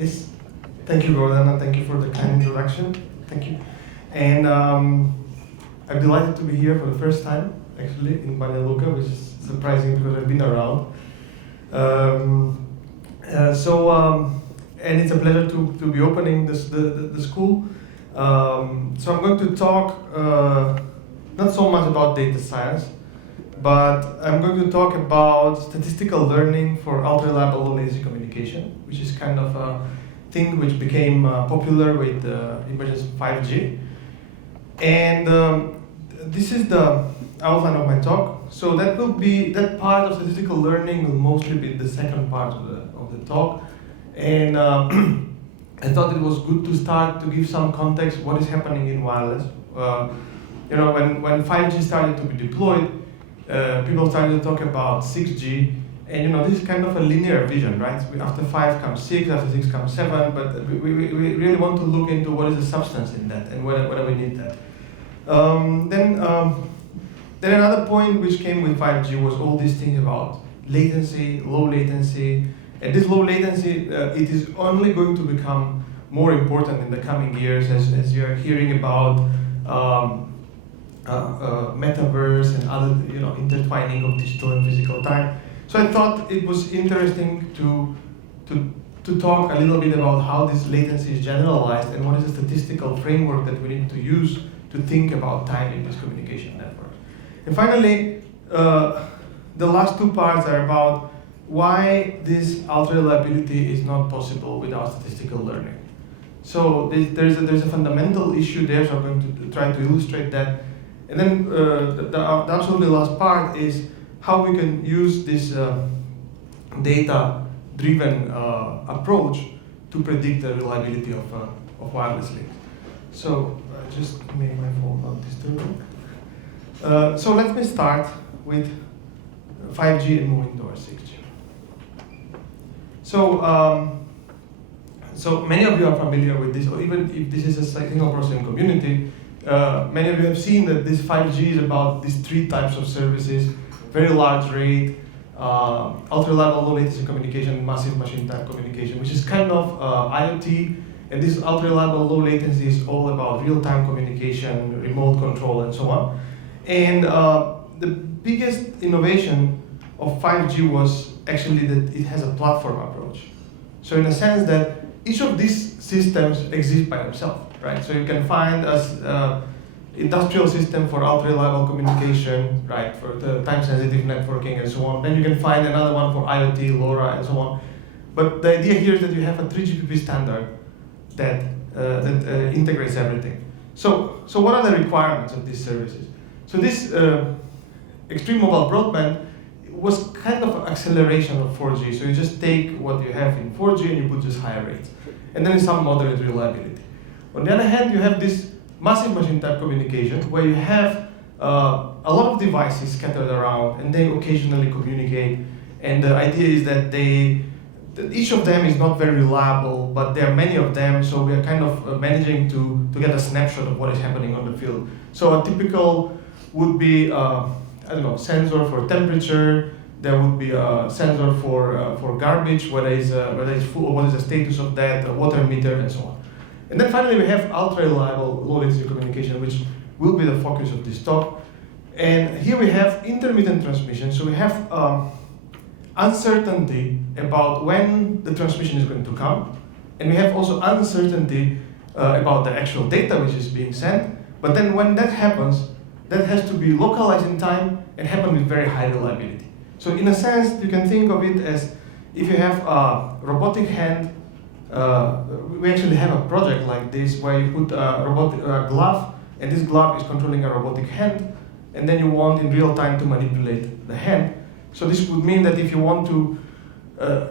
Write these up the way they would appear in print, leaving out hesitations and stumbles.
Yes, thank you, Gordon, and thank you for the kind introduction. Thank you. And I'm delighted to be here for the first time, actually, in Banja Luka, which is surprising because I've been around. And it's a pleasure to be opening the school. So I'm going to talk not so much about data science, but I'm going to talk about statistical learning for ultra-reliable low-latency communication, which is kind of a thing which became popular with the emergence of 5G. And this is the outline of my talk. So that part of statistical learning will mostly be the second part of the talk. And I thought it was good to start to give some context what is happening in wireless. When 5G started to be deployed, people started to talk about 6G, and this is kind of a linear vision, right? After 5 comes 6, after 6 comes 7, but we really want to look into what is the substance in that and whether we need that. Then another point which came with 5G was all these things about latency, low latency, and this low latency, it is only going to become more important in the coming years as you are hearing about metaverse and other intertwining of digital and physical time. So I thought it was interesting to talk a little bit about how this latency is generalized and what is the statistical framework that we need to use to think about time in these communication networks. And finally, the last two parts are about why this ultra-reliability is not possible without statistical learning. So there's a fundamental issue there, so I'm going to try to illustrate that. And then the absolutely last part is how we can use this data-driven approach to predict the reliability of wireless links. So I just make my phone not disturbing. So let me start with 5G and moving towards 6G. So many of you are familiar with this, or even if this is a signal processing community, many of you have seen that this 5G is about these three types of services: very large rate, ultra-reliable low latency communication, massive machine type communication, which is kind of IoT. And this ultra-reliable low latency is all about real-time communication, remote control, and so on. And the biggest innovation of 5G was actually that it has a platform approach. So in a sense that each of these systems exist by themselves, right? So you can find an industrial system for ultra-reliable communication, right, for the time-sensitive networking and so on. Then you can find another one for IoT, LoRa, and so on. But the idea here is that you have a 3GPP standard that integrates everything. So what are the requirements of these services? So this extreme mobile broadband was kind of an acceleration of 4G. So you just take what you have in 4G and you put just higher rates. And then some moderate reliability. On the other hand, you have this massive machine type communication where you have a lot of devices scattered around and they occasionally communicate. And the idea is that each of them is not very reliable, but there are many of them, so we are kind of managing to get a snapshot of what is happening on the field. So a typical would be sensor for temperature. There would be a sensor for garbage, whether it's full or what is the status of that, a water meter, and so on. And then finally we have ultra-reliable low latency communication, which will be the focus of this talk. And here we have intermittent transmission. So we have uncertainty about when the transmission is going to come, and we have also uncertainty about the actual data which is being sent. But then when that happens, that has to be localized in time and happen with very high reliability. So in a sense, you can think of it as if you have a robotic hand. We actually have a project like this where you put a robotic glove, and this glove is controlling a robotic hand, and then you want in real time to manipulate the hand. So this would mean that if you want to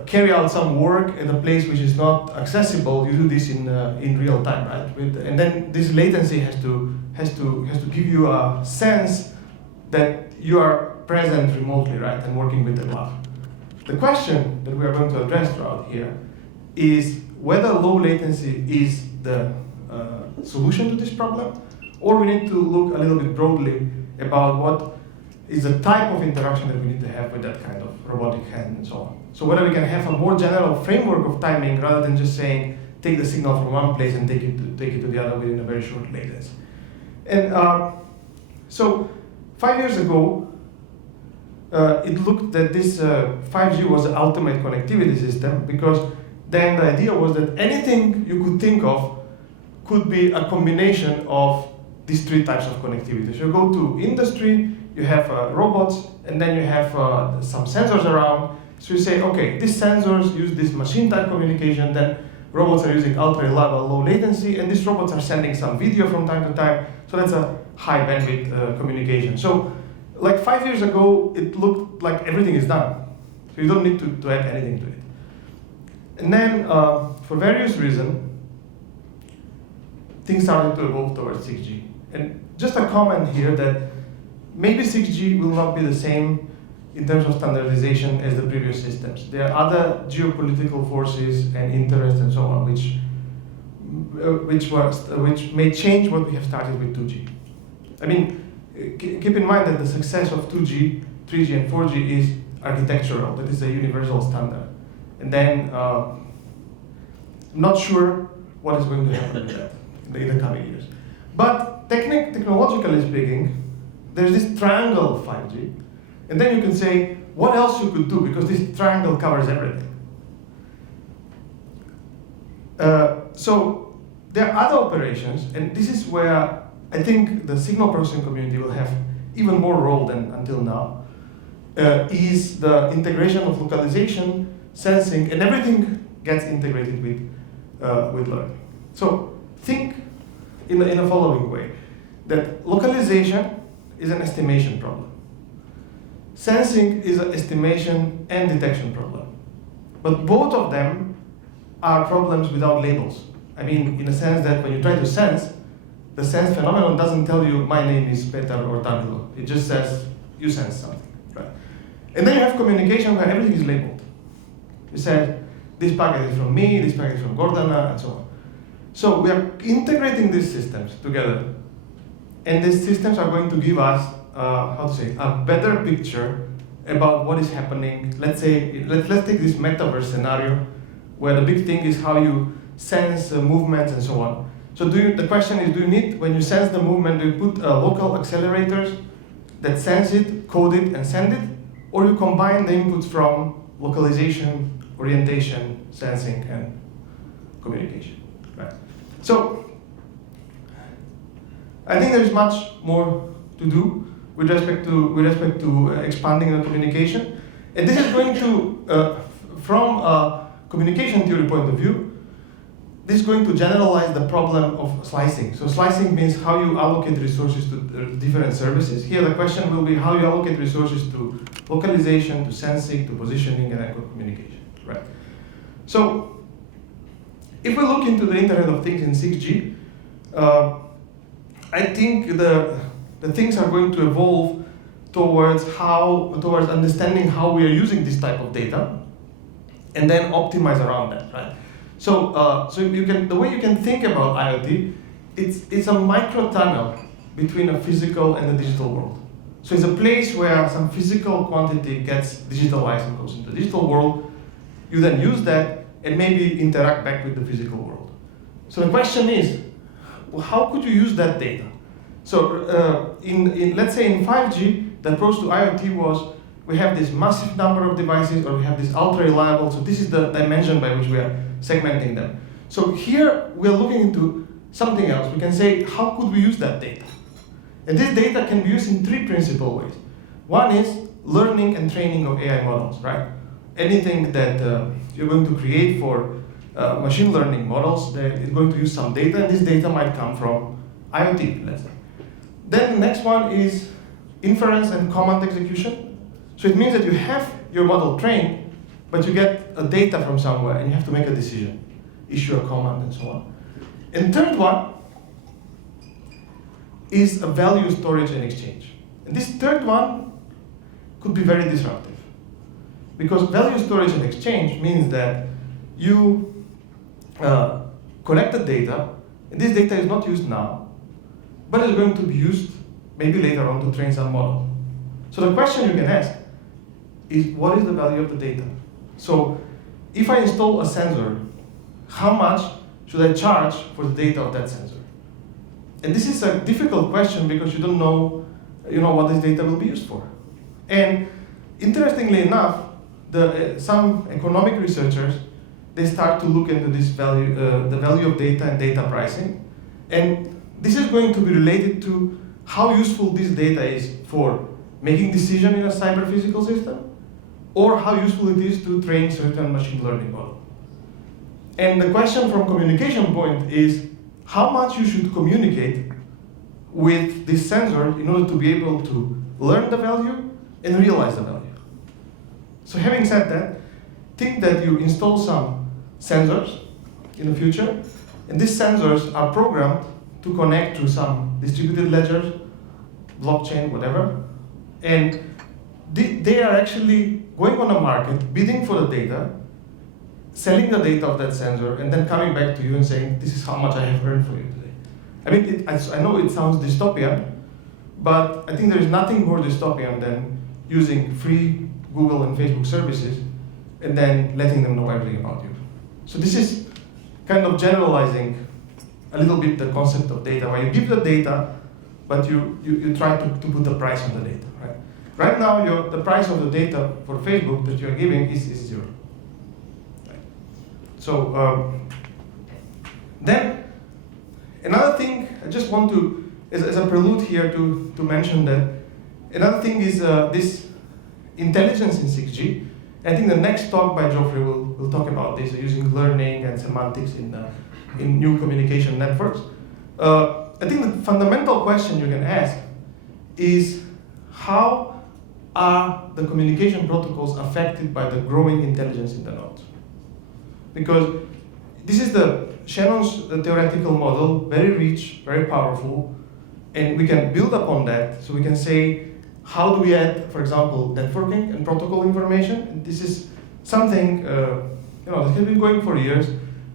carry out some work at a place which is not accessible, you do this in real time, right? And then this latency has to give you a sense that you are present remotely, right, and working with the glove. The question that we are going to address throughout here is whether low latency is the solution to this problem, or we need to look a little bit broadly about what is the type of interaction that we need to have with that kind of robotic hand and so on. So whether we can have a more general framework of timing rather than just saying, take the signal from one place and take it to the other within a very short latency. And so 5 years ago, it looked that this 5G was the ultimate connectivity system, because then the idea was that anything you could think of could be a combination of these three types of connectivity. So you go to industry, you have robots, and then you have some sensors around. So you say, okay, these sensors use this machine type communication, then robots are using ultra reliable low latency, and these robots are sending some video from time to time. So that's a high bandwidth communication. So like 5 years ago, it looked like everything is done. So you don't need to add anything to it. And then for various reasons, things started to evolve towards 6G. And just a comment here that maybe 6G will not be the same in terms of standardization as the previous systems. There are other geopolitical forces and interests and so on, which may change what we have started with 2G. I mean, keep in mind that the success of 2G, 3G, and 4G is architectural. That is a universal standard. And then, I'm not sure what is going to happen with that in the coming years. But technologically speaking, there's this triangle of 5G. And then you can say, what else you could do? Because this triangle covers everything. So there are other operations, and this is where I think the signal processing community will have even more role than until now, is the integration of localization, sensing, and everything gets integrated with learning. So think in the following way, that localization is an estimation problem. Sensing is an estimation and detection problem. But both of them are problems without labels. I mean, in a sense that when you try to sense, the sense phenomenon doesn't tell you, my name is Petar or Danilo. It just says, you sense something, right? And then you have communication where everything is labeled. You said, this packet is from me, this packet is from Gordana, and so on. So we are integrating these systems together. And these systems are going to give us, a better picture about what is happening. Let's say, let's take this metaverse scenario, where the big thing is how you sense movements and so on. So the question is, do you need, when you sense the movement, do you put local accelerators that sense it, code it, and send it? Or you combine the inputs from localization, orientation, sensing, and communication, right? So I think there is much more to do with respect to expanding the communication. And this is going to, from a communication theory point of view, this is going to generalize the problem of slicing. So slicing means how you allocate resources to different services. Here the question will be how you allocate resources to localization, to sensing, to positioning, and communication, right? So if we look into the Internet of Things in 6G, I think the things are going to evolve towards understanding how we are using this type of data, and then optimize around that, right? So, the way you can think about IoT, it's a micro tunnel between a physical and a digital world. So it's a place where some physical quantity gets digitalized and goes into the digital world. You then use that and maybe interact back with the physical world. So the question is, well, how could you use that data? So let's say in 5G, the approach to IoT was, we have this massive number of devices, or we have this ultra reliable, so this is the dimension by which we are segmenting them. So here we're looking into something else. We can say, how could we use that data? And this data can be used in three principal ways. One is learning and training of AI models, right? Anything that you're going to create for machine learning models, that is going to use some data, and this data might come from IoT, let's say. Then the next one is inference and command execution. So it means that you have your model trained, but you get a data from somewhere, and you have to make a decision, issue a command, and so on. And third one is a value storage and exchange. And this third one could be very disruptive, because value storage and exchange means that you collect the data, and this data is not used now, but it's going to be used maybe later on to train some model. So So the question you can ask is, what is the value of the data? So if I install a sensor, how much should I charge for the data of that sensor? And this is a difficult question because you don't know, what this data will be used for. And interestingly enough, some economic researchers, they start to look into this value, the value of data and data pricing. And this is going to be related to how useful this data is for making decisions in a cyber-physical system, or how useful it is to train certain machine learning model. And the question from communication point is how much you should communicate with this sensor in order to be able to learn the value and realize the value. So having said that, think that you install some sensors in the future, and these sensors are programmed to connect to some distributed ledgers, blockchain, whatever, and they are actually going on a market, bidding for the data, selling the data of that sensor, and then coming back to you and saying, this is how much I have earned for you today. I mean, I know it sounds dystopian, but I think there is nothing more dystopian than using free Google and Facebook services and then letting them know everything about you. So this is kind of generalizing a little bit the concept of data, where you give the data, but you try to put a price on the data, right? Right now, the price of the data for Facebook that you're giving is zero. Right? So then, another thing, I just want to, as a prelude here, to mention that another thing is this intelligence in 6G. I think the next talk by Geoffrey will talk about this, using learning and semantics in new communication networks. I think the fundamental question you can ask is, how are the communication protocols affected by the growing intelligence in the nodes? Because this is Shannon's theoretical model, very rich, very powerful, and we can build upon that. So we can say, how do we add, for example, networking and protocol information? And this is something that has been going for years.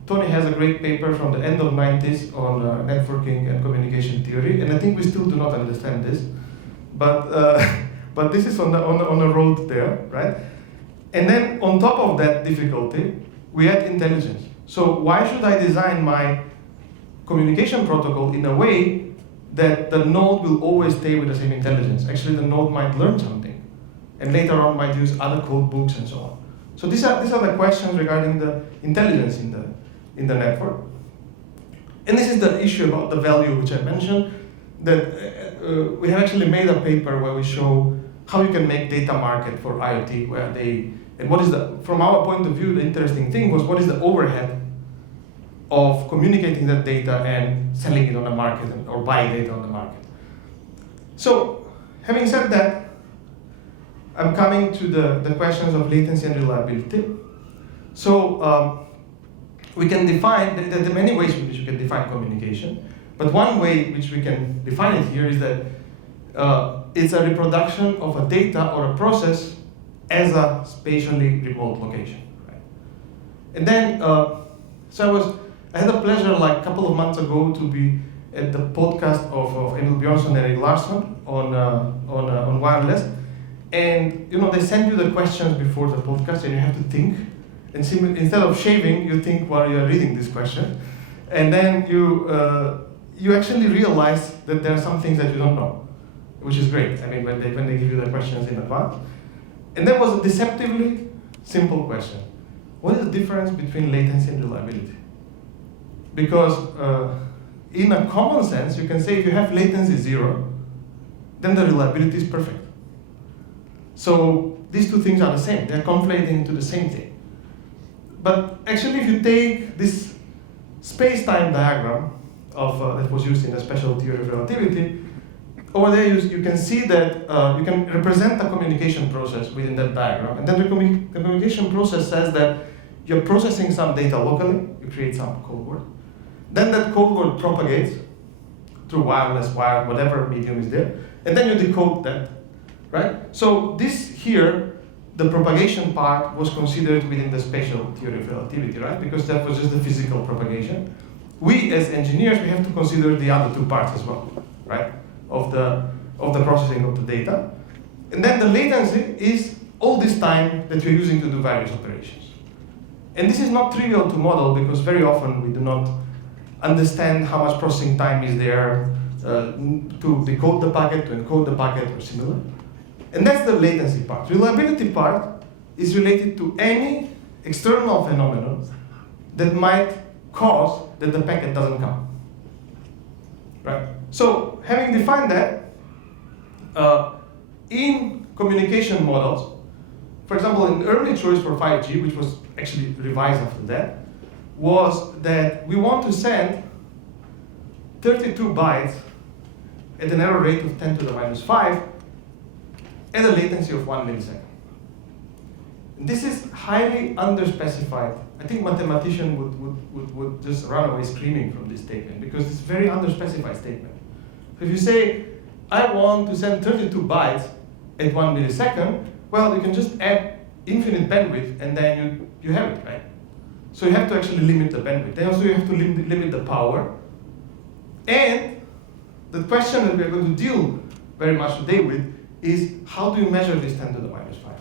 Tony has a great paper from the end of 90s on networking and communication theory, and I think we still do not understand this, but this is on the road there, right? And then on top of that difficulty, we add intelligence. So why should I design my communication protocol in a way that the node will always stay with the same intelligence? Actually, the node might learn something, and later on might use other code books and so on. So these are the questions regarding the intelligence in the network. And this is the issue about the value which I mentioned, that we have actually made a paper where we show how you can make data market for IoT, and what is from our point of view, the interesting thing was, what is the overhead of communicating that data and selling it on the market or buying data on the market. So, having said that, I'm coming to the questions of latency and reliability. So, we can define, there are many ways in which we can define communication, but one way which we can define it here is that it's a reproduction of a data or a process as a spatially remote location. Right? And then, I had the pleasure, like a couple of months ago, to be at the podcast of Emil Björnsson and Erik Larsson on wireless, and they send you the questions before the podcast, and you have to think. And instead of shaving, you think while you're reading this question, and then you actually realize that there are some things that you don't know, which is great. I mean, when they give you the questions in advance. And that was a deceptively simple question. What is the difference between latency and reliability? Because in a common sense, you can say if you have latency 0, then the reliability is perfect. So these two things are the same. They're conflating into the same thing. But actually, if you take this space-time diagram that was used in the special theory of relativity, over there you can see that you can represent a communication process within that diagram. And then the communication process says that you're processing some data locally, you create some code word. Then that code word propagates through wireless, wire, whatever medium is there, and then you decode that, right? So this here, the propagation part was considered within the spatial theory of relativity, right? Because that was just the physical propagation. We, as engineers, we have to consider the other two parts as well, right? Of the processing of the data. And then the latency is all this time that you're using to do various operations. And this is not trivial to model because very often we do not understand how much processing time is there to decode the packet, to encode the packet, or similar. And that's the latency part. Reliability part is related to any external phenomenon that might cause that the packet doesn't come. Right? So having defined that, in communication models, for example, an early choice for 5G, which was actually revised after that, was that we want to send 32 bytes at an error rate of 10 to the minus 5 at a latency of 1 millisecond. This is highly underspecified. I think mathematician would just run away screaming from this statement because it's a very underspecified statement. So if you say, I want to send 32 bytes at 1 millisecond, well, you can just add infinite bandwidth and then you have it, right? So you have to actually limit the bandwidth. Then also you have to limit the power. And the question that we're going to deal very much today with is how do you measure this 10 to the minus 5?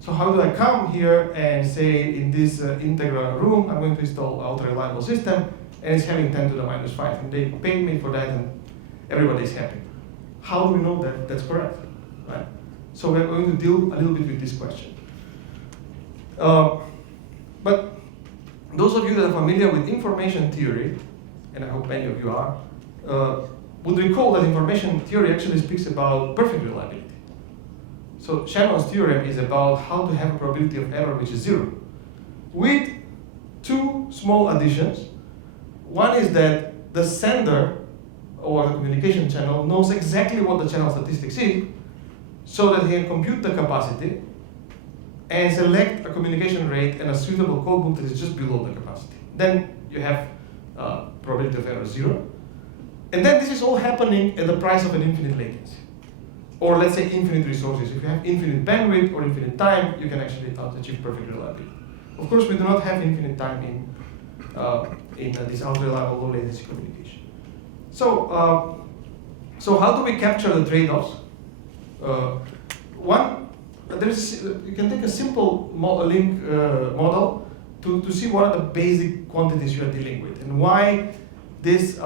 So how do I come here and say in this integral room, I'm going to install an ultra-reliable system and it's having 10 to the minus 5 and they paid me for that and everybody's happy. How do we know that that's correct, right? So we're going to deal a little bit with this question. But those of you that are familiar with information theory, and I hope many of you are, would recall that information theory actually speaks about perfect reliability. So Shannon's theorem is about how to have a probability of error which is 0, with two small additions. One is that the sender or the communication channel knows exactly what the channel statistics is, so that he can compute the capacity and select a communication rate and a suitable code book that is just below the capacity. Then you have probability of error 0. And then this is all happening at the price of an infinite latency. Or let's say infinite resources. If you have infinite bandwidth or infinite time, you can actually achieve perfect reliability. Of course, we do not have infinite time in this ultra-reliable low latency communication. So, so how do we capture the trade-offs? You can take a simple link model to see what are the basic quantities you are dealing with and why this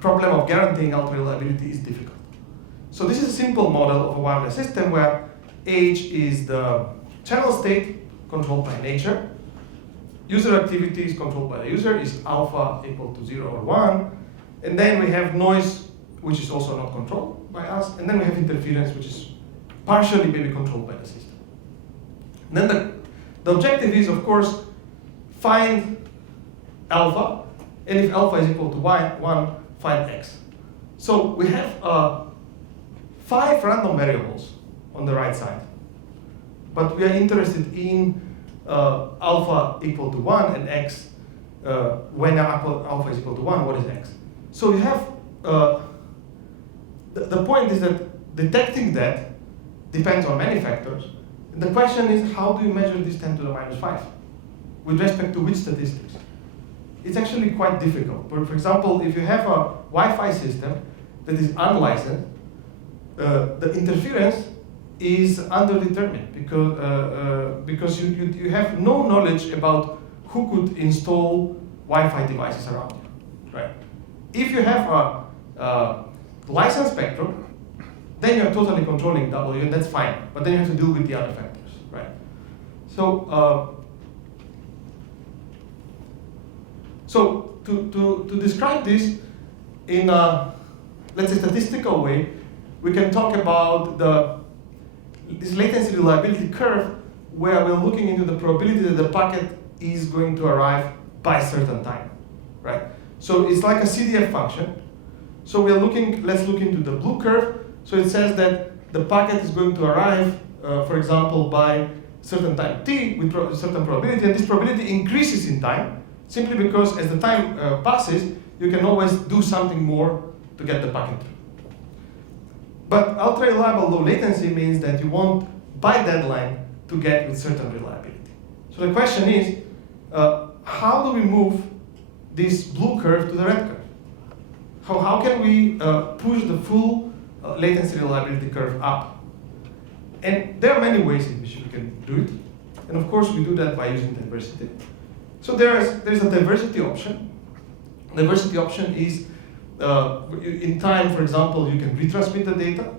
problem of guaranteeing ultra-reliability is difficult. So this is a simple model of a wireless system where H is the channel state controlled by nature, user activity is controlled by the user, is alpha equal to 0 or 1, and then we have noise, which is also not controlled by us, and then we have interference, which is partially maybe controlled by the system. And then the objective is, of course, find alpha, and if alpha is equal to 1, find x. So we have 5 random variables on the right side, but we are interested in alpha equal to 1 and x. When alpha is equal to 1, what is x? So we have, the point is that detecting that depends on many factors. And the question is, how do you measure this 10 to the minus 5? With respect to which statistics? It's actually quite difficult. For example, if you have a Wi-Fi system that is unlicensed, the interference is underdetermined because you have no knowledge about who could install Wi-Fi devices around you, right? If you have a licensed spectrum, then you're totally controlling W, and that's fine. But then you have to deal with the other factors, right? So, to describe this in a, let's say, statistical way, we can talk about this latency reliability curve where we're looking into the probability that the packet is going to arrive by a certain time, right? So it's like a CDF function. So we're looking, let's look into the blue curve. So it says that the packet is going to arrive, for example, by certain time t with certain probability, and this probability increases in time simply because as the time passes, you can always do something more to get the packet through. But ultra-reliable low latency means that you want by deadline to get with certain reliability. So the question is, how do we move this blue curve to the red curve? How can we push the full latency reliability curve up. And there are many ways in which we can do it. And of course, we do that by using diversity. So there's a diversity option. Diversity option is, in time, for example, you can retransmit the data,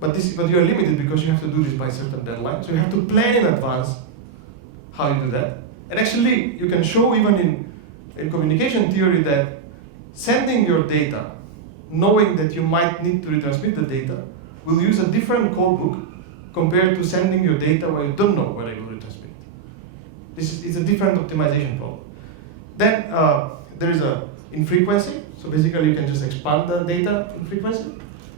but you are limited because you have to do this by a certain deadline. So you have to plan in advance how you do that. And actually, you can show even in communication theory that sending your data, knowing that you might need to retransmit the data, will use a different codebook compared to sending your data where you don't know whether you will retransmit. This is a different optimization problem. Then there is a infrequency. So basically, you can just expand the data in frequency.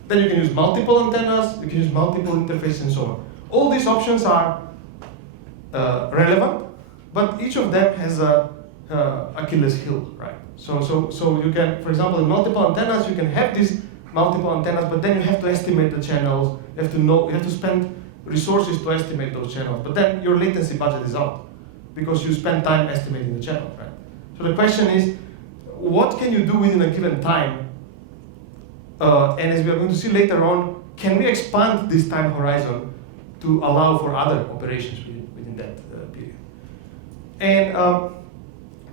Then you can use multiple antennas, you can use multiple interfaces, and so on. All these options are relevant, but each of them has a Achilles heel, right? So you can, for example, in multiple antennas, you can have these multiple antennas, but then you have to estimate the channels. You have to spend resources to estimate those channels. But then your latency budget is out because you spend time estimating the channel, right? So the question is, what can you do within a given time? And as we are going to see later on, can we expand this time horizon to allow for other operations within that period? And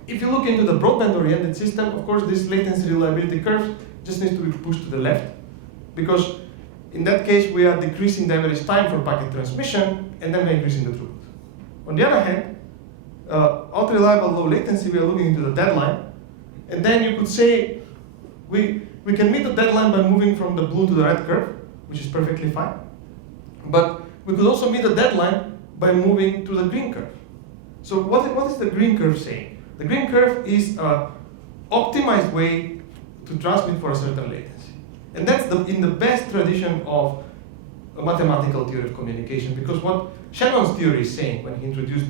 if you look into the broadband-oriented system, of course, this latency reliability curve just needs to be pushed to the left, because in that case, we are decreasing the average time for packet transmission, and then we're increasing the throughput. On the other hand, ultra-reliable low latency, we are looking into the deadline, and then you could say we can meet the deadline by moving from the blue to the red curve, which is perfectly fine. But we could also meet the deadline by moving to the green curve. So what is the green curve saying? The green curve is an optimized way to transmit for a certain latency. And that's in the best tradition of a mathematical theory of communication, because what Shannon's theory is saying when he introduced,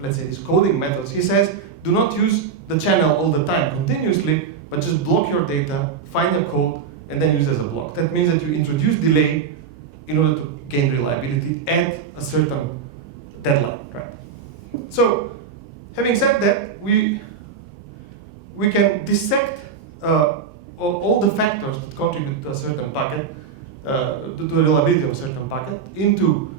let's say, these coding methods, he says, do not use the channel all the time continuously, but just block your data, find a code, and then use it as a block. That means that you introduce delay in order to gain reliability at a certain deadline, right? So, having said that, we can dissect all the factors that contribute to a certain packet, to the reliability of a certain packet, into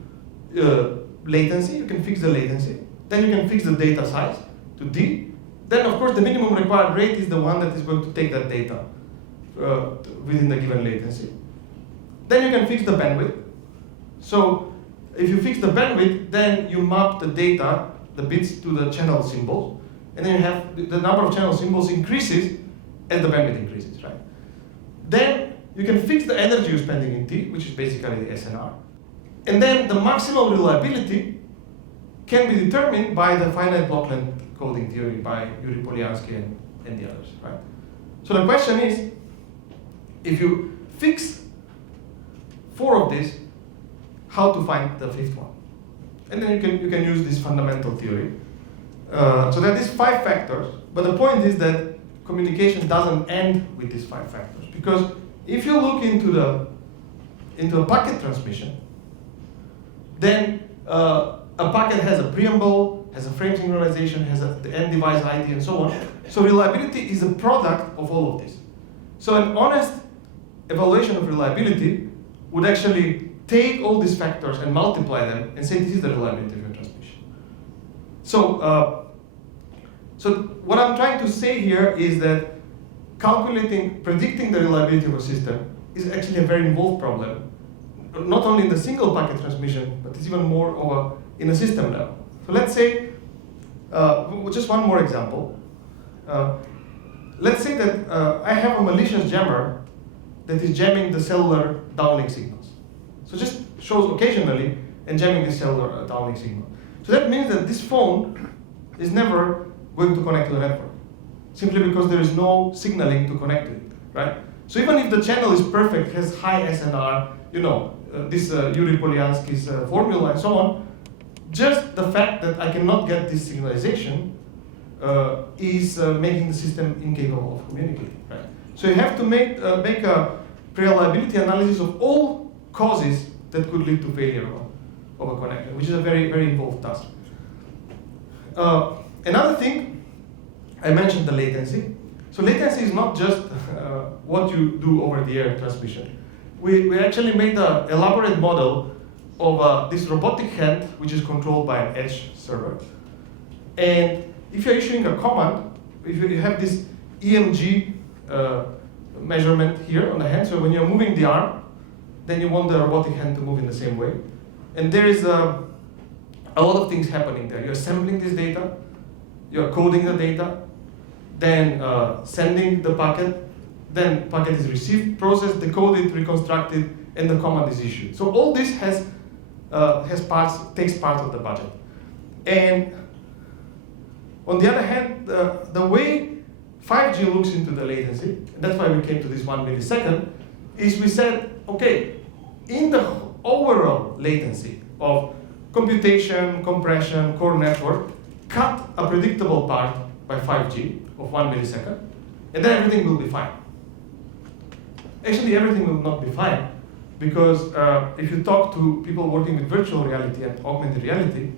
latency. You can fix the latency. Then you can fix the data size to D. Then, of course, the minimum required rate is the one that is going to take that data within the given latency. Then you can fix the bandwidth. So if you fix the bandwidth, then you map the data, the bits, to the channel symbols, and then you have the number of channel symbols increases as the bandwidth increases, right? Then you can fix the energy you're spending in T, which is basically the SNR. And then the maximum reliability can be determined by the finite block length coding theory by Yuri-Polyansky and the others, right? So the question is, if you fix 4 of these, how to find the 5th one? And then you can use this fundamental theory. So there are these 5 factors, but the point is that communication doesn't end with these 5 factors, because if you look into a packet transmission, then a packet has a preamble, has a frame synchronization, has the end device ID, and so on. So reliability is a product of all of this. So an honest evaluation of reliability would actually take all these factors and multiply them and say this is the reliability of your transmission. So, so what I'm trying to say here is that predicting the reliability of a system is actually a very involved problem, not only in the single packet transmission, but it's even more in a system level. So let's say, just one more example. Let's say that I have a malicious jammer that is jamming the cellular downlink signals. So just shows occasionally and jamming the cellular downlink signal. So that means that this phone is never going to connect to the network, simply because there is no signaling to connect to it, right? So even if the channel is perfect, has high SNR, this Yuri-Polyansky's formula and so on, just the fact that I cannot get this signalization is making the system incapable of communicating, right? So you have to make a reliability analysis of all causes that could lead to failure of a connection, which is a very, very involved task. Another thing, I mentioned the latency. So latency is not just what you do over the air transmission. we actually made an elaborate model of this robotic hand, which is controlled by an edge server. And if you're issuing a command, if you have this EMG measurement here on the hand, so when you're moving the arm, then you want the robotic hand to move in the same way. And there is a lot of things happening there. You're sampling this data, you're coding the data, then sending the packet, then packet is received, processed, decoded, reconstructed, and the command is issued. So all this takes part of the budget. And on the other hand, the way 5G looks into the latency, and that's why we came to this 1 millisecond, is we said, okay, in the overall latency of computation, compression, core network, cut a predictable part by 5G of 1 millisecond, and then everything will be fine. Actually, everything will not be fine, because if you talk to people working with virtual reality and augmented reality,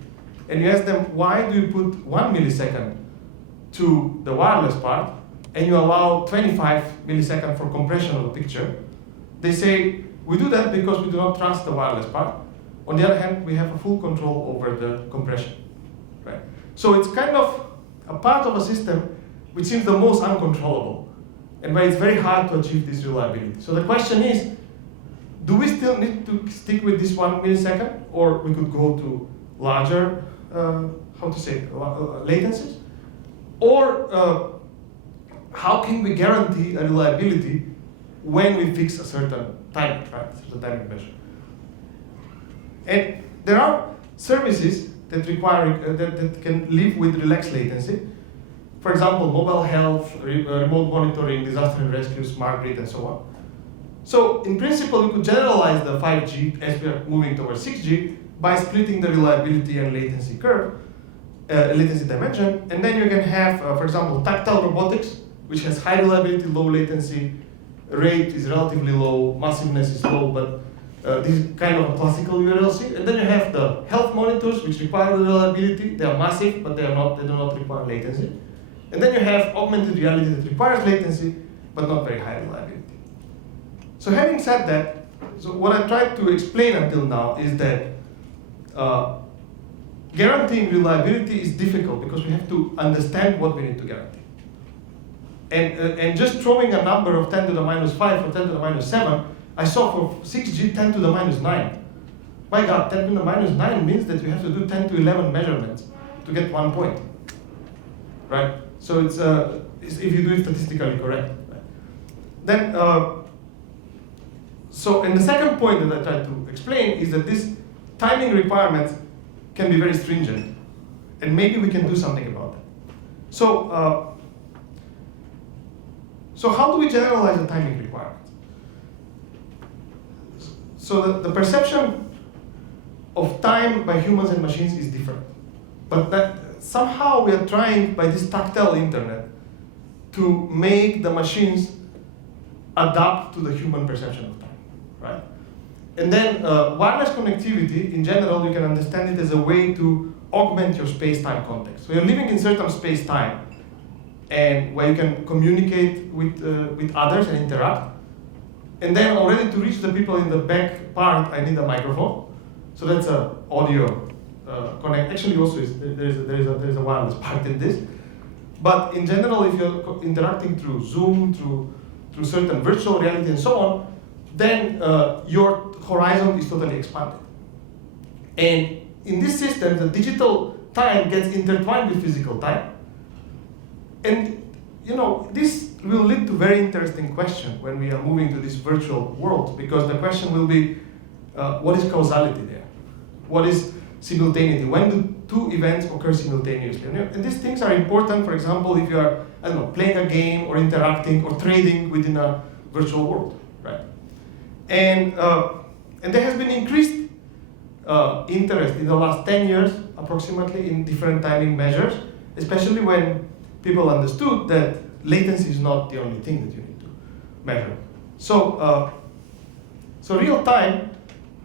and you ask them, why do you put 1 millisecond to the wireless part, and you allow 25 milliseconds for compression of the picture, they say, we do that because we do not trust the wireless part. On the other hand, we have a full control over the compression, right? So it's kind of a part of a system which seems the most uncontrollable, and where it's very hard to achieve this reliability. So the question is, do we still need to stick with this 1 millisecond, or we could go to larger, latencies? Or how can we guarantee a reliability when we fix a certain timing, right? The timing measure. And there are services that require that can live with relaxed latency. For example, mobile health, remote monitoring, disaster and rescue, smart grid, and so on. So in principle, we could generalize the 5G as we are moving towards 6G by splitting the reliability and latency curve, latency dimension, and then you can have, for example, tactile robotics, which has high reliability, low latency, rate is relatively low, massiveness is low, but this is kind of a classical EURASIP. And then you have the health monitors, which require reliability. They are massive, but they do not require latency. And then you have augmented reality that requires latency, but not very high reliability. So having said that, so what I tried to explain until now is that guaranteeing reliability is difficult because we have to understand what we need to guarantee. And just throwing a number of 10 to the minus 5 or 10 to the minus 7, I saw for 6G 10 to the minus 9. My God, 10 to the minus 9 means that you have to do 10 to 11 measurements to get 1 point, right? So it's if you do it statistically correct. Right? Then, and the second point that I tried to explain is that these timing requirements can be very stringent, and maybe we can do something about that. So how do we generalize the timing requirements? So the perception of time by humans and machines is different. But that somehow we are trying, by this tactile internet, to make the machines adapt to the human perception of time, right? And then wireless connectivity, in general, you can understand it as a way to augment your space-time context. So you're living in certain space-time, and where you can communicate with others and interact. And then already to reach the people in the back part, I need a microphone. So that's an audio connect. Actually, also there is a wireless part in this. But in general, if you're interacting through Zoom, through certain virtual reality and so on, then your horizon is totally expanded. And in this system, the digital time gets intertwined with physical time. And this will lead to very interesting question when we are moving to this virtual world, because the question will be, what is causality there? What is simultaneity? When do two events occur simultaneously? And these things are important, for example, if you are, playing a game or interacting or trading within a virtual world, right? And there has been increased interest in the last 10 years, approximately, in different timing measures, especially when people understood that latency is not the only thing that you need to measure. So real time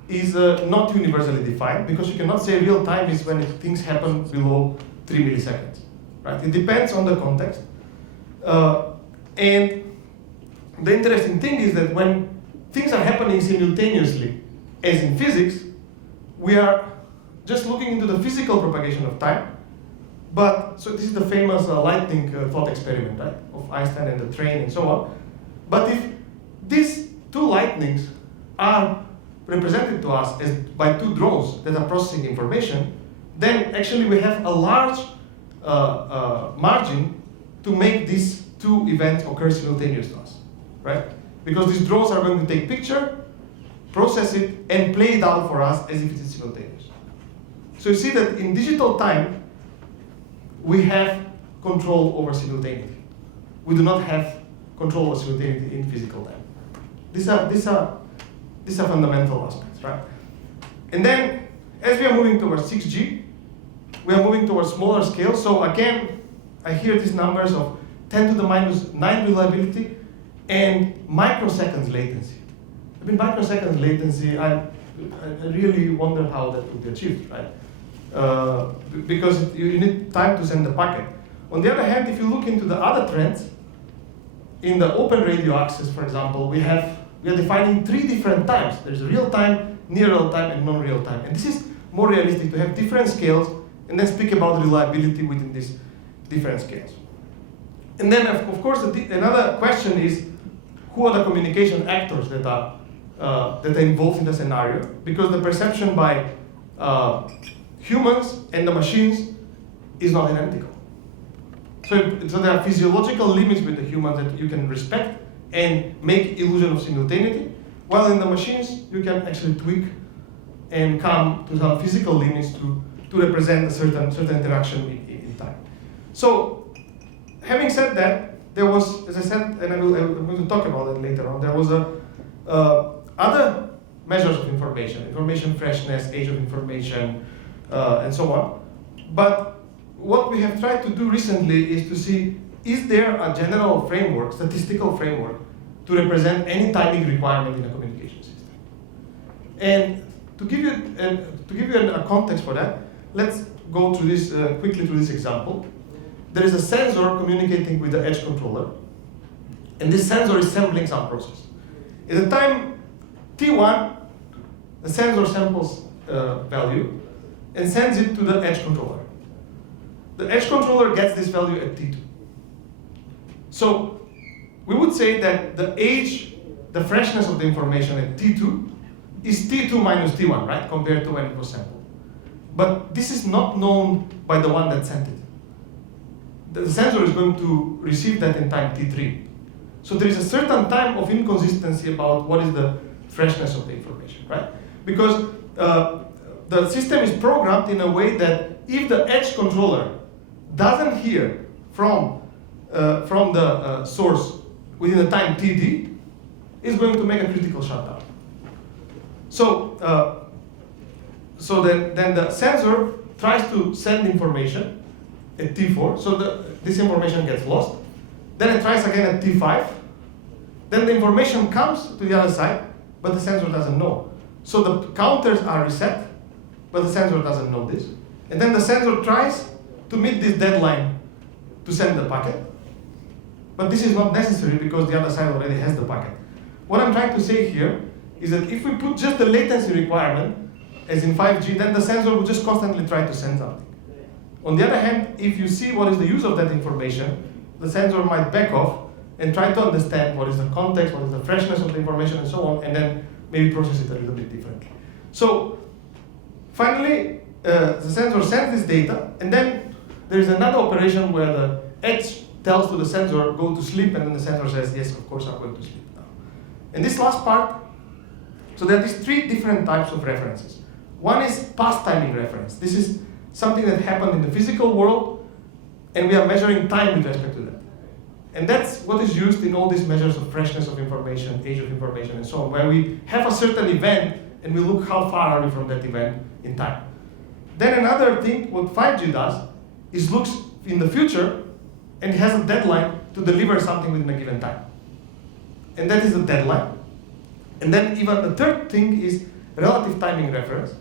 is not universally defined, because you cannot say real time is when things happen below 3 milliseconds, right? It depends on the context. And the interesting thing is that when things are happening simultaneously, as in physics, we are just looking into the physical propagation of time. But, so this is the famous lightning thought experiment, right, of Einstein and the train and so on. But if these two lightnings are represented to us as by two drones that are processing information, then actually we have a large margin to make these two events occur simultaneous to us, right? Because these drones are going to take picture, process it, and play it out for us as if it is simultaneous. So you see that in digital time, we have control over simultaneity. We do not have control over simultaneity in physical time. These are fundamental aspects, right? And then, as we are moving towards 6G, we are moving towards smaller scale. So again, I hear these numbers of 10 to the minus 9 reliability and microseconds latency. I mean, microseconds latency, I really wonder how that would be achieved, right? Because you need time to send the packet. On the other hand, if you look into the other trends, in the open radio access, for example, we are defining 3 different times. There's real time, near real time, and non-real time. And this is more realistic to have different scales and then speak about reliability within these different scales. And then, of course, another question is, who are the communication actors that are involved in the scenario? Because the perception by humans and the machines is not identical. So there are physiological limits with the humans that you can respect and make illusion of simultaneity, while in the machines you can actually tweak and come to some physical limits to represent a certain interaction in time. So, having said that, there was, as I said, and I'm going to talk about it later on, there was other measures of information freshness, age of information, and so on. But what we have tried to do recently is to see, is there a general framework, statistical framework, to represent any timing requirement in a communication system? And to give you a context for that, let's go through this quickly through this example. There is a sensor communicating with the edge controller, and this sensor is sampling some process. At the time T1, the sensor samples value and sends it to the edge controller. The edge controller gets this value at T2. So we would say that the age, the freshness of the information at T2 is T2 minus T1, right, compared to when it was sampled. But this is not known by the one that sent it. The sensor is going to receive that in time T3. So there is a certain time of inconsistency about what is the freshness of the information, right? Because the system is programmed in a way that if the edge controller doesn't hear from the source within the time TD, it's going to make a critical shutdown. So then the sensor tries to send information at T4, so this information gets lost. Then it tries again at T5. Then the information comes to the other side, but the sensor doesn't know. So the counters are reset, but the sensor doesn't know this. And then the sensor tries to meet this deadline to send the packet. But this is not necessary because the other side already has the packet. What I'm trying to say here is that if we put just the latency requirement, as in 5G, then the sensor will just constantly try to send something. On the other hand, if you see what is the use of that information, the sensor might back off and try to understand what is the context, what is the freshness of the information, and so on, and then maybe process it a little bit differently. So finally, the sensor sends this data, and then there is another operation where the edge tells to the sensor, go to sleep, and then the sensor says, yes, of course, I'm going to sleep now. And this last part, so there are these 3 different types of references. One is past timing reference. This is something that happened in the physical world, and we are measuring time with respect to that. And that's what is used in all these measures of freshness of information, age of information, and so on, where we have a certain event, and we look how far are we from that event in time. Then another thing, what 5G does, is looks in the future, and it has a deadline to deliver something within a given time. And that is the deadline. And then even the third thing is relative timing reference.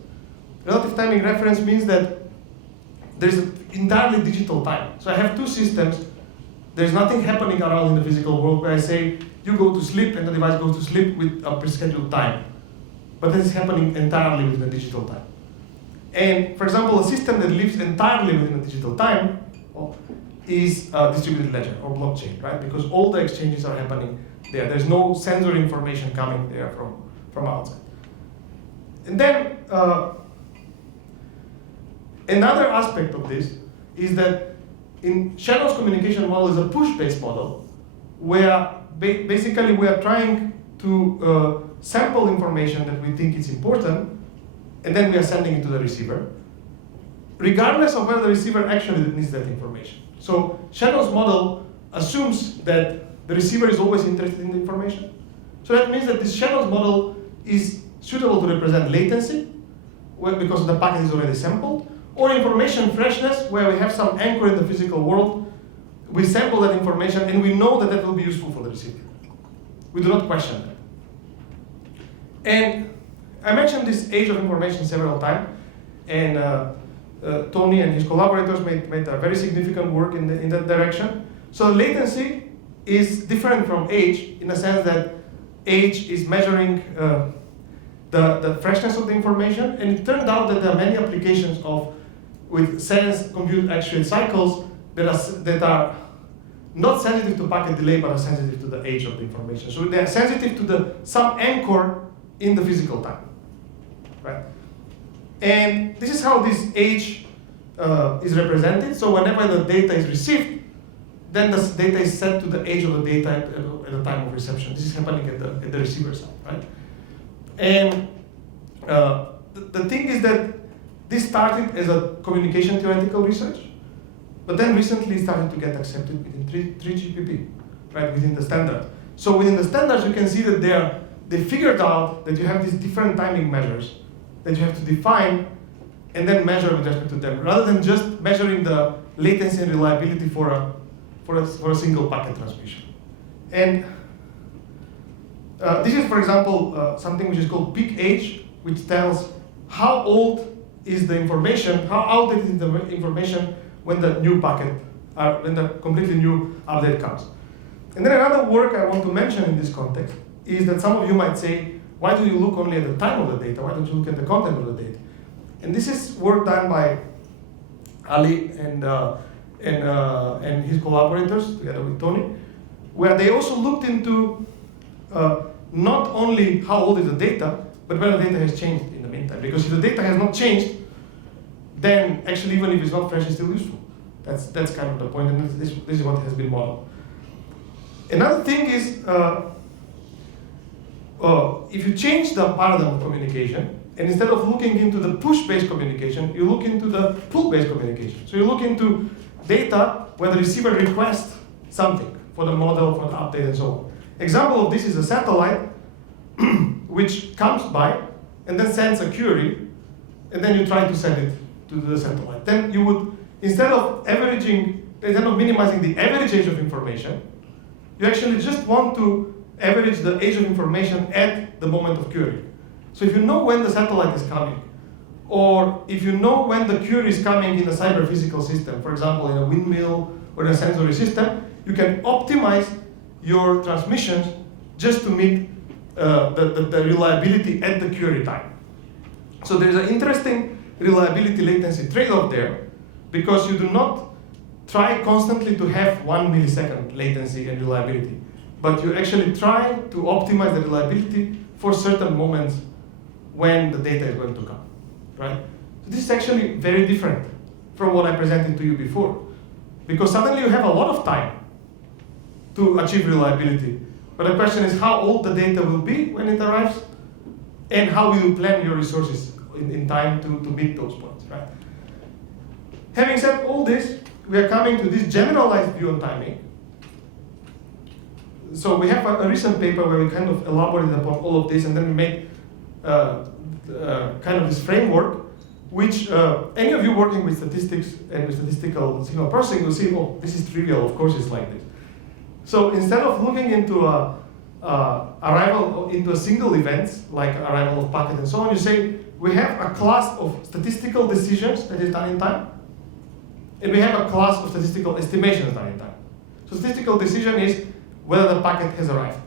Relative timing reference means that there's an entirely digital time. So I have 2 systems. There's nothing happening around in the physical world where I say, you go to sleep and the device goes to sleep with a prescheduled time. But this is happening entirely within a digital time. And for example, a system that lives entirely within a digital time is a distributed ledger or blockchain, right? Because all the exchanges are happening there. There's no sensor information coming there from outside. And then another aspect of this is that in Shadow's communication model is a push-based model where basically we are trying to sample information that we think is important, and then we are sending it to the receiver, regardless of whether the receiver actually needs that information. So Shadow's model assumes that the receiver is always interested in the information. So that means that this Shadow's model is suitable to represent latency, because the packet is already sampled, or information freshness, where we have some anchor in the physical world. We sample that information, and we know that that will be useful for the receiver. We do not question that. And I mentioned this age of information several times, and Tony and his collaborators made a very significant work in that direction. So latency is different from age in the sense that age is measuring the freshness of the information, and it turned out that there are many applications with sense compute actuate cycles that are not sensitive to packet delay, but are sensitive to the age of the information. So they are sensitive to some anchor in the physical time, right? And this is how this age is represented. So whenever the data is received, then the data is set to the age of the data at the time of reception. This is happening at the receiver side, right? And the thing is that this started as a communication theoretical research, but then recently started to get accepted within 3GPP, right, within the standard. So within the standards, you can see that they figured out that you have these different timing measures that you have to define and then measure with respect to them, rather than just measuring the latency and reliability for a single packet transmission. And this is, for example, something which is called peak age, which tells how old is the information, how outdated is the information when the new packet, when the completely new update comes. And then another work I want to mention in this context is that some of you might say, why do you look only at the time of the data? Why don't you look at the content of the data? And this is work done by Ali and his collaborators, together with Tony, where they also looked into not only how old is the data, but whether the data has changed in the meantime. Because if the data has not changed, then actually even if it's not fresh, it's still useful. That's kind of the point, and this is what has been modeled. Another thing is, if you change the paradigm of communication, and instead of looking into the push-based communication, you look into the pull-based communication. So you look into data where the receiver requests something for the model, for the update, and so on. Example of this is a satellite which comes by and then sends a query, and then you try to send it to the satellite. Then you would, instead of minimizing the average age of information, you actually just want to average the age of information at the moment of query. So if you know when the satellite is coming, or if you know when the query is coming in a cyber-physical system, for example, in a windmill or in a sensory system, you can optimize your transmissions just to meet the reliability at the query time. So there's an interesting reliability latency trade-off there, because you do not try constantly to have 1 millisecond latency and reliability, but you actually try to optimize the reliability for certain moments when the data is going to come, right? So this is actually very different from what I presented to you before, because suddenly you have a lot of time to achieve reliability. But the question is how old the data will be when it arrives, and how will you plan your resources in time to meet those points, right? Having said all this, we are coming to this generalized view on timing. So we have a recent paper where we kind of elaborated upon all of this, and then we made kind of this framework, which any of you working with statistics and with statistical signal processing will see, oh, this is trivial, of course it's like this. So instead of looking into arrival into a single events, like arrival of packet and so on, you say, we have a class of statistical decisions that is done in time, and we have a class of statistical estimations done in time. So statistical decision is whether the packet has arrived.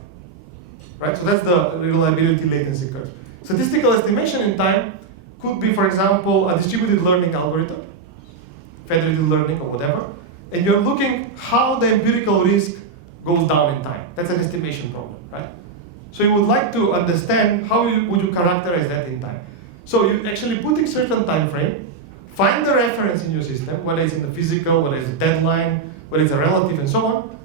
right? So that's the reliability latency curve. Statistical estimation in time could be, for example, a distributed learning algorithm, federated learning or whatever, and you're looking how the empirical risk goes down in time. That's an estimation problem, right? So you would like to understand how would you characterize that in time. So you actually putting certain time frame, find the reference in your system, whether it's in the physical, whether it's a deadline, whether it's a relative, and so on.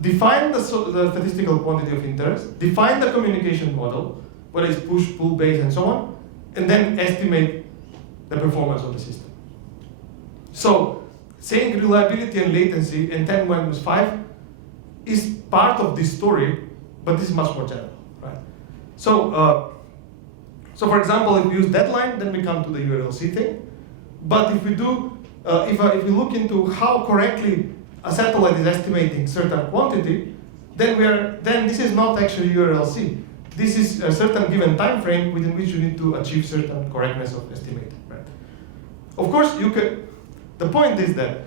Define the statistical quantity of interest, define the communication model, whether it's push, pull, base, and so on, and then estimate the performance of the system. So saying reliability and latency and 10 minus 5 is part of this story, but this is much more general, right? So, so for example, if we use deadline, then we come to the EURASIP thing. But if we do, if we look into how correctly a satellite is estimating certain quantity, then this is not actually EURASIP. This is a certain given time frame within which you need to achieve certain correctness of estimating, right? Of course, you could. The point is that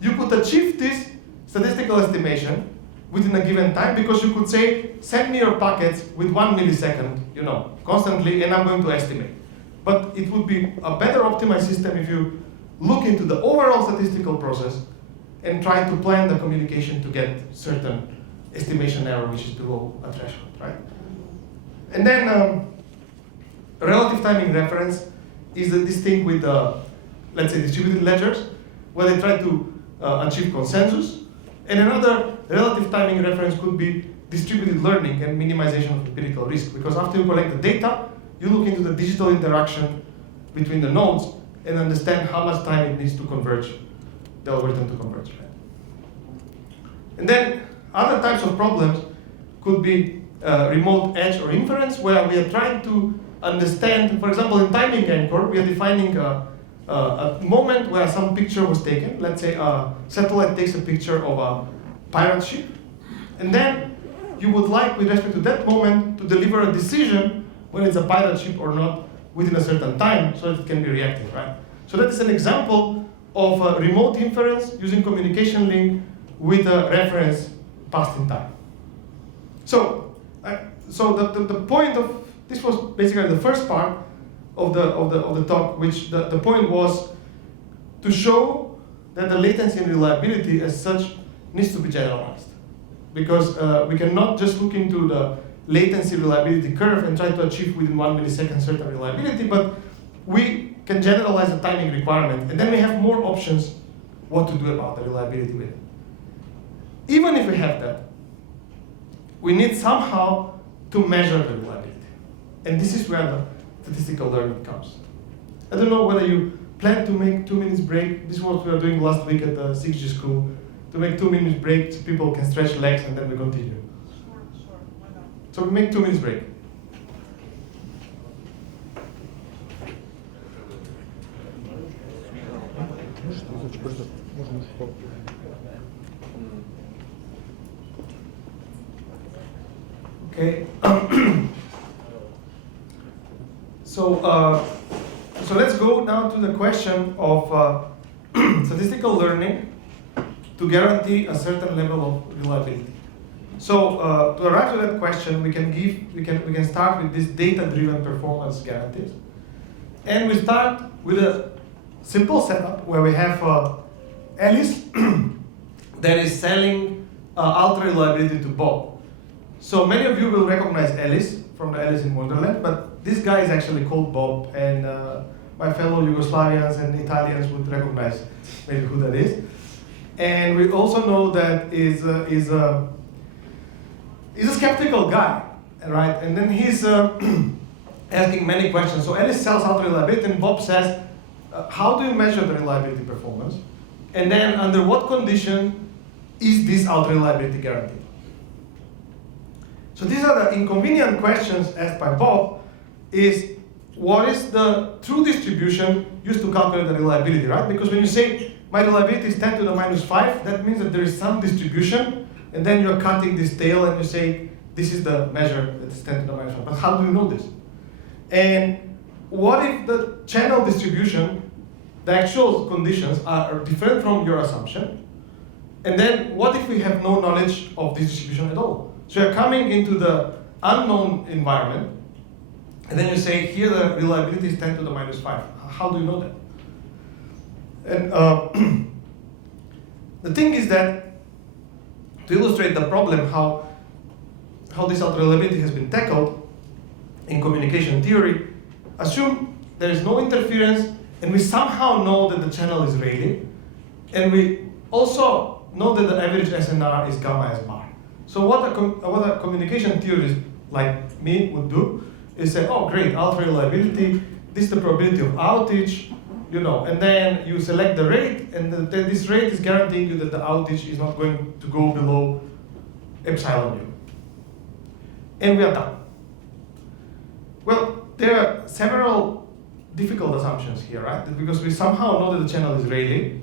you could achieve this statistical estimation within a given time because you could say, send me your packets with 1 millisecond, constantly, and I'm going to estimate. But it would be a better optimized system if you look into the overall statistical process and try to plan the communication to get certain estimation error which is below a threshold, right? And then relative timing reference is this thing with, let's say, distributed ledgers, where they try to achieve consensus. And another relative timing reference could be distributed learning and minimization of empirical risk, because after you collect the data, you look into the digital interaction between the nodes and understand how much time it needs to converge, the algorithm to converge. Right? And then other types of problems could be remote edge or inference, where we are trying to understand, for example, in timing anchor, we are defining a moment where some picture was taken. Let's say a satellite takes a picture of a pirate ship, and then you would like, with respect to that moment, to deliver a decision when it's a pirate ship or not within a certain time, so that it can be reactive, right? So that is an example of a remote inference using communication link with a reference passed in time. So, the point of this was basically the first part of the talk, which the point was to show that the latency and reliability as such needs to be generalized, because we cannot just look into the latency reliability curve and try to achieve within 1 millisecond certain reliability, but we can generalize the timing requirement, and then we have more options what to do about the reliability with it. Even if we have that, we need somehow to measure the reliability. And this is where the statistical learning comes. I don't know whether you plan to make 2 minutes break. This is what we were doing last week at the 6G school, to make 2 minutes break so people can stretch legs and then we continue. Sure, why not? So we make 2 minutes break. Okay. So let's go now to the question of statistical learning to guarantee a certain level of reliability. So to arrive to that question, we can start with this data-driven performance guarantees, and we start with a simple setup where we have Alice that is selling ultra reliability to Bob. So many of you will recognize Alice from the Alice in Wonderland, but this guy is actually called Bob, and my fellow Yugoslavians and Italians would recognize maybe who that is. And we also know that is a skeptical guy, right? And then he's asking many questions. So Alice sells ultra reliability, and Bob says, how do you measure the reliability performance? And then under what condition is this ultra reliability guaranteed? So these are the inconvenient questions asked by Bob, is what is the true distribution used to calculate the reliability, right? Because when you say my reliability is 10 to the minus 5, that means that there is some distribution, and then you're cutting this tail and you say, this is the measure that is 10 to the minus 5. But how do you know this? And what if the channel distribution, the actual conditions are different from your assumption? And then what if we have no knowledge of this distribution at all? So you're coming into the unknown environment, and then you say, here the reliability is 10 to the minus 5. How do you know that? And the thing is that, to illustrate the problem, how this reliability has been tackled in communication theory, assume there is no interference, and we somehow know that the channel is Rayleigh, and we also know that the average SNR is gamma S bar. So what a communication theorist like me would do is say, oh great, alpha reliability, this is the probability of outage, and then you select the rate, and then this rate is guaranteeing you that the outage is not going to go below epsilon u. And we are done. Well, there are several difficult assumptions here, right? Because we somehow know that the channel is Rayleigh.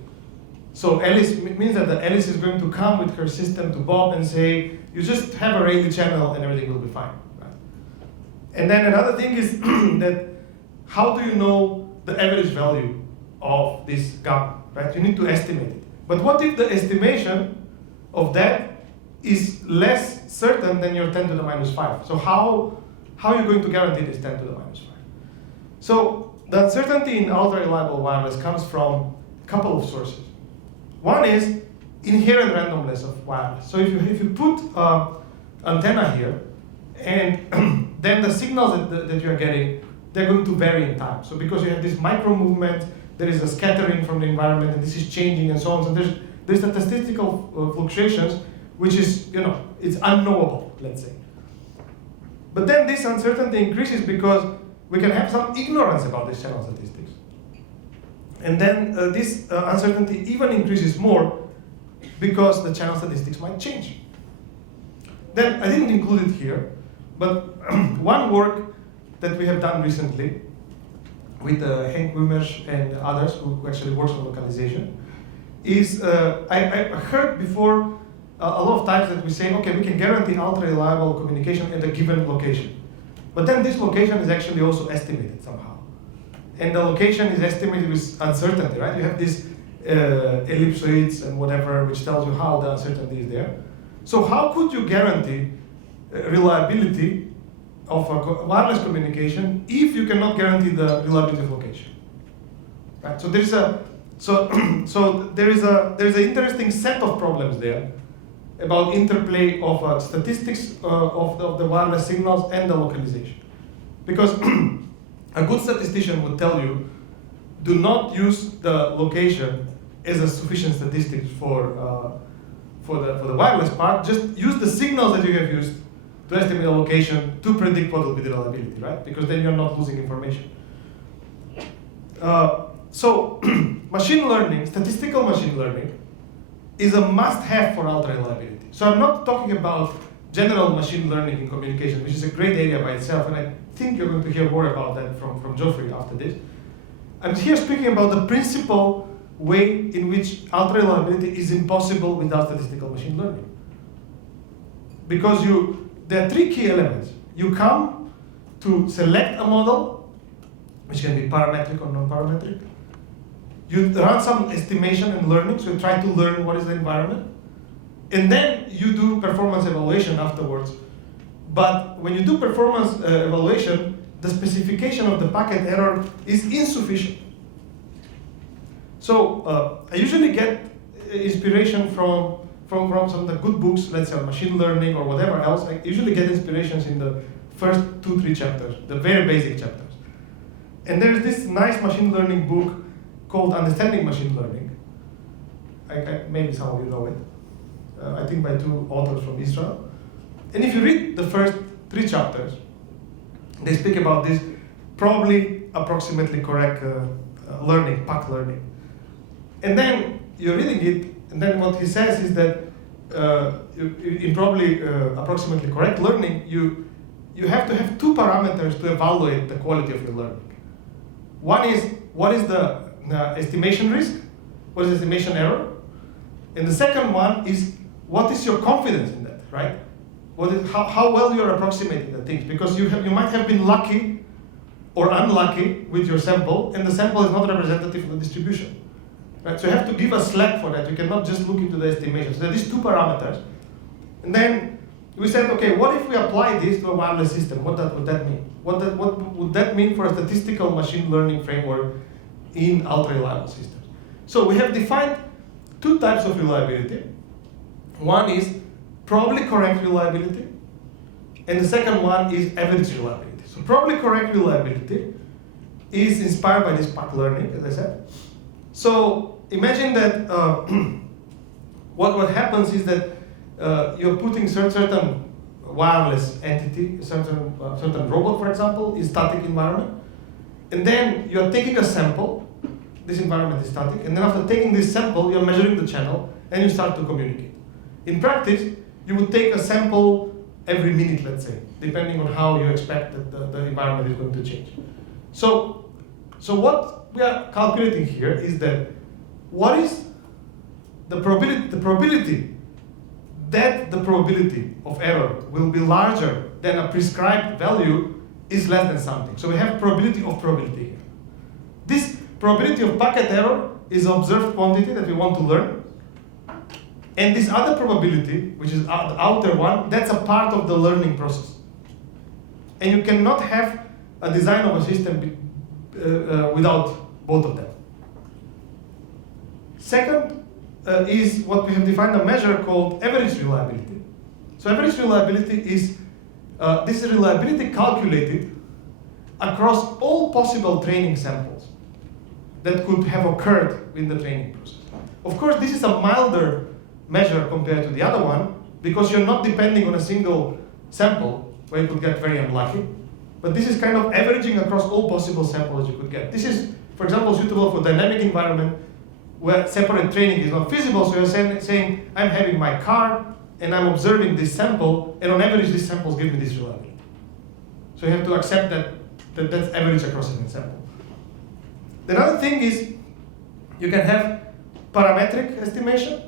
So Alice means that the Alice is going to come with her system to Bob and say, you just have a Rayleigh channel and everything will be fine. Right? And then another thing is that how do you know the average value of this gamma, right? You need to estimate it. But what if the estimation of that is less certain than your 10 to the minus 5? So how are you going to guarantee this 10 to the minus 5? So the uncertainty in ultra-reliable wireless comes from a couple of sources. One is inherent randomness of wireless. So if you put antenna here, and then the signals that you are getting, they're going to vary in time. So because you have this micro movement, there is a scattering from the environment, and this is changing and so on. So there's statistical fluctuations, which is, it's unknowable, let's say. But then this uncertainty increases because we can have some ignorance about this channel statistics. And then this uncertainty even increases more because the channel statistics might change. Then I didn't include it here, but one work that we have done recently with Henk Wimmersch and others who actually works on localization is, I heard before a lot of times that we say, okay, we can guarantee ultra-reliable communication at a given location. But then this location is actually also estimated somehow. And the location is estimated with uncertainty, right? You have these ellipsoids and whatever, which tells you how the uncertainty is there. So how could you guarantee reliability of a wireless communication if you cannot guarantee the reliability of location? Right? So there is an interesting set of problems there about interplay of statistics of the wireless signals and the localization. Because a good statistician would tell you, do not use the location as a sufficient statistics for the wireless part. Just use the signals that you have used to estimate the location to predict what will be the reliability, right? Because then you're not losing information. So machine learning, statistical machine learning, is a must-have for ultra-reliability. So I'm not talking about general machine learning in communication, which is a great area by itself, and I think you're going to hear more about that from Geoffrey after this. I'm here speaking about the principal way in which ultra-reliability is impossible without statistical machine learning. Because there are three key elements. You come to select a model, which can be parametric or non-parametric. You run some estimation and learning, so you try to learn what is the environment. And then you do performance evaluation afterwards. But when you do performance evaluation, the specification of the packet error is insufficient. So I usually get inspiration from some of the good books, let's say on machine learning or whatever else. I usually get inspirations in the first 2-3 chapters, the very basic chapters. And there's this nice machine learning book called Understanding Machine Learning. Maybe some of you know it. I think by 2 authors from Israel. And if you read the first 3 chapters, they speak about this probably approximately correct learning, PAC learning. And then you're reading it, and then what he says is that in probably approximately correct learning, you have to have 2 parameters to evaluate the quality of your learning. One is, what is the estimation risk? What is the estimation error? And the second one is, what is your confidence in that, right? How well you're approximating the things, because you might have been lucky or unlucky with your sample, and the sample is not representative of the distribution, right? So you have to give a slack for that. You cannot just look into the estimation. So there are these 2 parameters, and then we said, okay, what if we apply this to a wireless system? What would that mean? What would that mean for a statistical machine learning framework in ultra-reliable systems? So we have defined two types of reliability. One is probably correct reliability, and the second one is average reliability. So probably correct reliability is inspired by this path learning, as I said. So imagine that what happens is that you're putting certain wireless entity, certain robot, for example, in static environment, and then you're taking a sample. This environment is static, and then after taking this sample, you're measuring the channel, and you start to communicate. In practice, you would take a sample every minute, let's say, depending on how you expect that the environment is going to change. So what we are calculating here is that what is the probability that the probability of error will be larger than a prescribed value is less than something. So we have probability of probability here. This probability of packet error is observed quantity that we want to learn. And this other probability, which is the outer one, that's a part of the learning process. And you cannot have a design of a system without both of them. Second is what we have defined a measure called average reliability. So average reliability is, this is reliability calculated across all possible training samples that could have occurred in the training process. Of course, this is a milder measure compared to the other one because you're not depending on a single sample where you could get very unlucky, but this is kind of averaging across all possible samples you could get. This is, for example, suitable for dynamic environment where separate training is not feasible, so you're saying I'm having my car and I'm observing this sample, and on average these samples give me this reliability. So you have to accept that that's average across a sample. The other thing is you can have parametric estimation.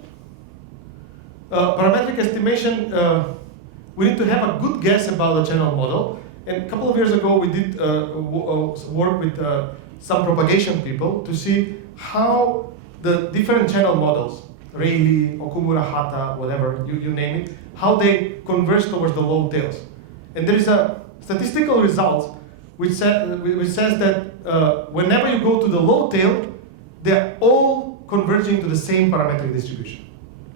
Parametric estimation, we need to have a good guess about the channel model. And a couple of years ago, we did work with some propagation people to see how the different channel models, Rayleigh, Okumura-Hata, whatever, you name it, how they converge towards the low tails. And there is a statistical result which says that whenever you go to the low tail, they're all converging to the same parametric distribution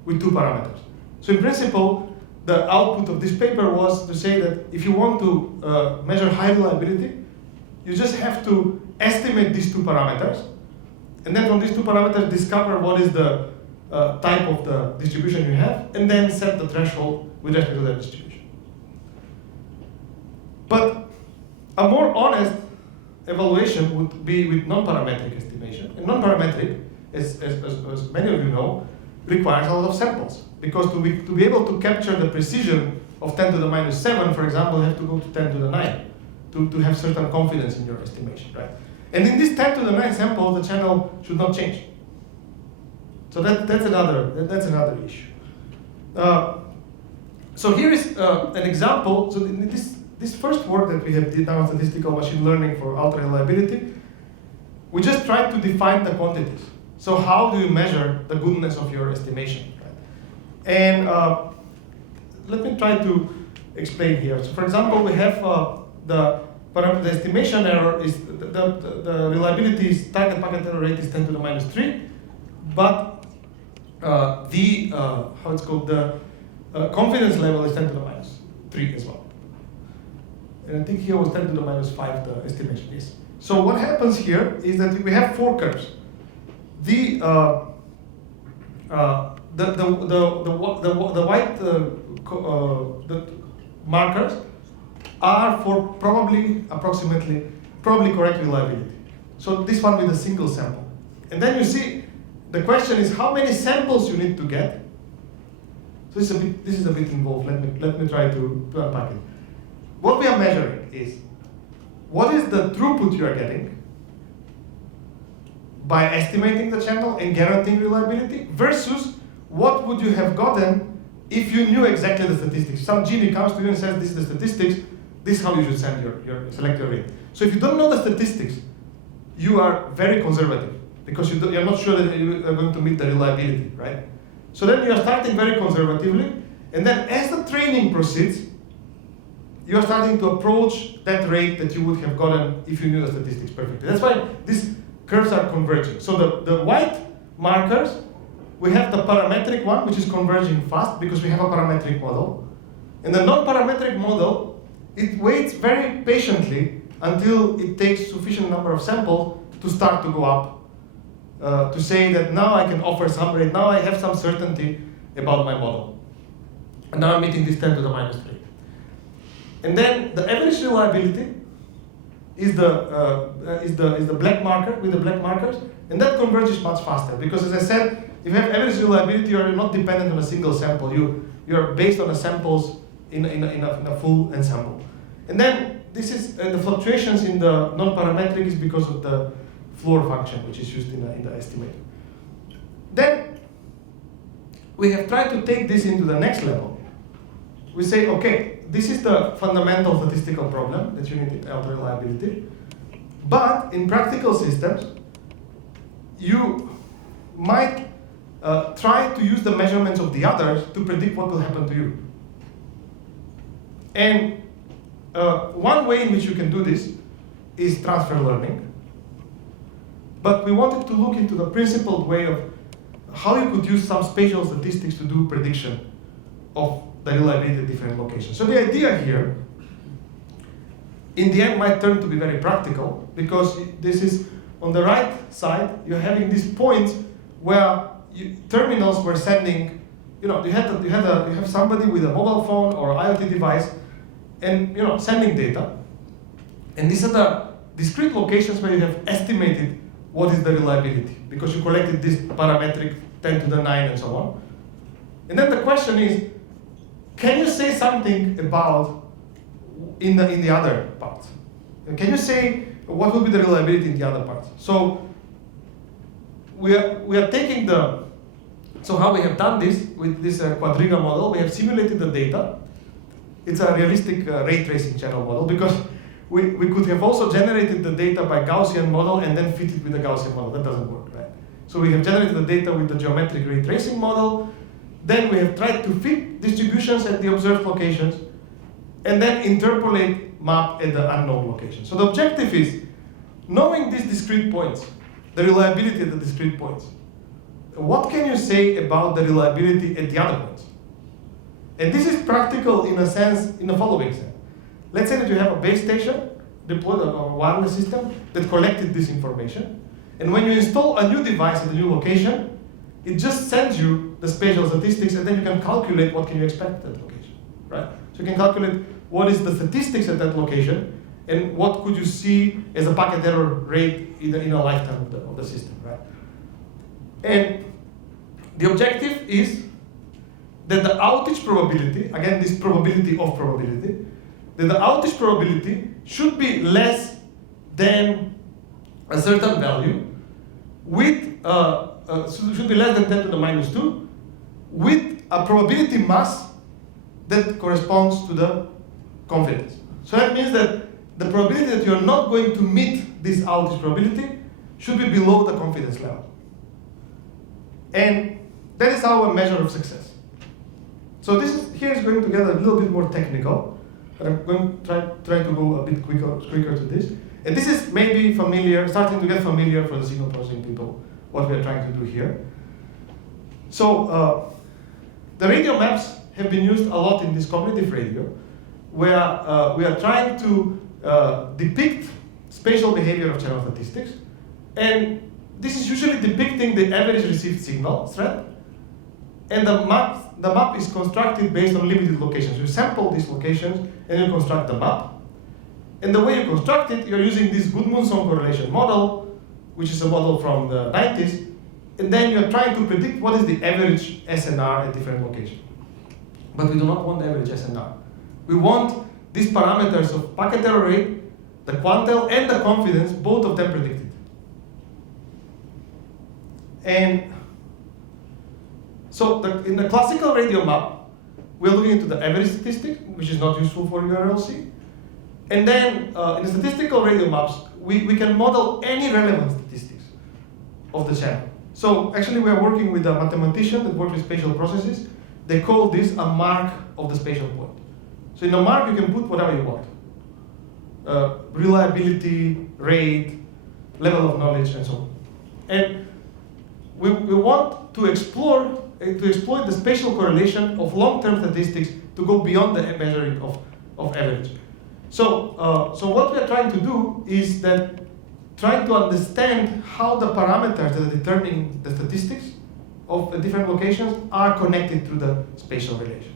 with two parameters. So in principle, the output of this paper was to say that if you want to measure high reliability, you just have to estimate these two parameters, and then from these two parameters discover what is the type of the distribution you have, and then set the threshold with respect to that distribution. But a more honest evaluation would be with non-parametric estimation. And non-parametric, as many of you know, requires a lot of samples. Because to be able to capture the precision of 10 to the minus 7, for example, you have to go to 10 to the 9 to have certain confidence in your estimation, right? And in this 10 to the 9 sample, the channel should not change. So that's another issue. So here is an example. So this first work that we have done on statistical machine learning for ultra reliability, we just tried to define the quantities. So how do you measure the goodness of your estimation? Right? And let me try to explain here. So for example, we have the estimation error is, the reliability is target packet error rate is 10 to the minus 3, but how it's called, the confidence level is 10 to the minus 3 as well. And I think here was 10 to the minus 5, the estimation is. So what happens here is that we have four curves. The white the markers are for probably correct reliability. So this one with a single sample. And then you see, the question is how many samples you need to get. So this is a bit involved. Let me try to unpack it. What we are measuring is what is the throughput you are getting by estimating the channel and guaranteeing reliability versus what would you have gotten if you knew exactly the statistics. Some genie comes to you and says, this is the statistics, this is how you should send select your rate. So if you don't know the statistics, you are very conservative because you're not sure that you are going to meet the reliability, right? So then you are starting very conservatively, And then as the training proceeds, you are starting to approach that rate that you would have gotten if you knew the statistics perfectly. That's why these curves are converging. So the white markers, we have the parametric one, which is converging fast because we have a parametric model. And the non-parametric model, it waits very patiently until it takes sufficient number of samples to start to go up, to say that now I can offer some rate, now I have some certainty about my model. And now I'm meeting this 10 to the minus 3. And then the average reliability is the black marker with the black markers, and that converges much faster because, as I said, if you have average reliability, you are not dependent on a single sample. You are based on the samples in a full ensemble. And then this is the fluctuations in the non-parametric is because of the floor function, which is used in the estimator. Then we have tried to take this into the next level. We say, okay, this is the fundamental statistical problem that you need alter reliability. But in practical systems, you might try to use the measurements of the others to predict what will happen to you. And one way in which you can do this is transfer learning. But we wanted to look into the principled way of how you could use some spatial statistics to do prediction of the reliability at different locations. So the idea here, in the end, might turn to be very practical because this is on the right side. You're having these points where terminals were sending. You have somebody with a mobile phone or IoT device, and sending data. And these are the discrete locations where you have estimated what is the reliability because you collected this parametric 10 to the 9 and so on. And then the question is, can you say something about in the other parts? Can you say what will be the reliability in the other parts? So we are taking so how we have done this with this quadriga model, we have simulated the data. It's a realistic ray tracing channel model because we could have also generated the data by Gaussian model and then fit it with the Gaussian model. That doesn't work, right? So we have generated the data with the geometric ray tracing model. Then we have tried to fit distributions at the observed locations and then interpolate map at the unknown location. So the objective is knowing these discrete points, the reliability at the discrete points. What can you say about the reliability at the other points? And this is practical in a sense, in the following sense. Let's say that you have a base station deployed on a wireless system that collected this information. And when you install a new device at a new location, it just sends you the spatial statistics, and then you can calculate what can you expect at that location, right? So you can calculate what is the statistics at that location, and what could you see as a packet error rate in a lifetime of the system, right? And the objective is that the outage probability, again this probability of probability, that the outage probability should be less than a certain value with should be less than 10 to the minus 2 with a probability mass that corresponds to the confidence. So that means that the probability that you're not going to meet this outage probability should be below the confidence level. And that is our measure of success. So here is going to get a little bit more technical, but I'm going to try to go a bit quicker to this. And this is maybe familiar, starting to get familiar for the signal processing people, what we are trying to do here. So the radio maps have been used a lot in this cognitive radio, where we are trying to depict spatial behavior of channel statistics. And this is usually depicting the average received signal thread. And the map is constructed based on limited locations. You sample these locations and you construct the map. And the way you construct it, you're using this Gudmundsson correlation model, which is a model from the 90s. And then you're trying to predict what is the average SNR at different locations. But we do not want the average SNR. We want these parameters of packet error rate, the quantile, and the confidence, both of them predicted. And so in the classical radio map, we're looking into the average statistic, which is not useful for URLC. And then in the statistical radio maps, we can model any relevant statistics of the channel. So actually we are working with a mathematician that works with spatial processes they call this a mark of the spatial point. So in a mark, you can put whatever you want. Reliability, rate, level of knowledge, and so on. And we want to exploit the spatial correlation of long-term statistics to go beyond the measuring of average. So what we are trying to do is that trying to understand how the parameters that are determining the statistics of the different locations are connected to the spatial relation.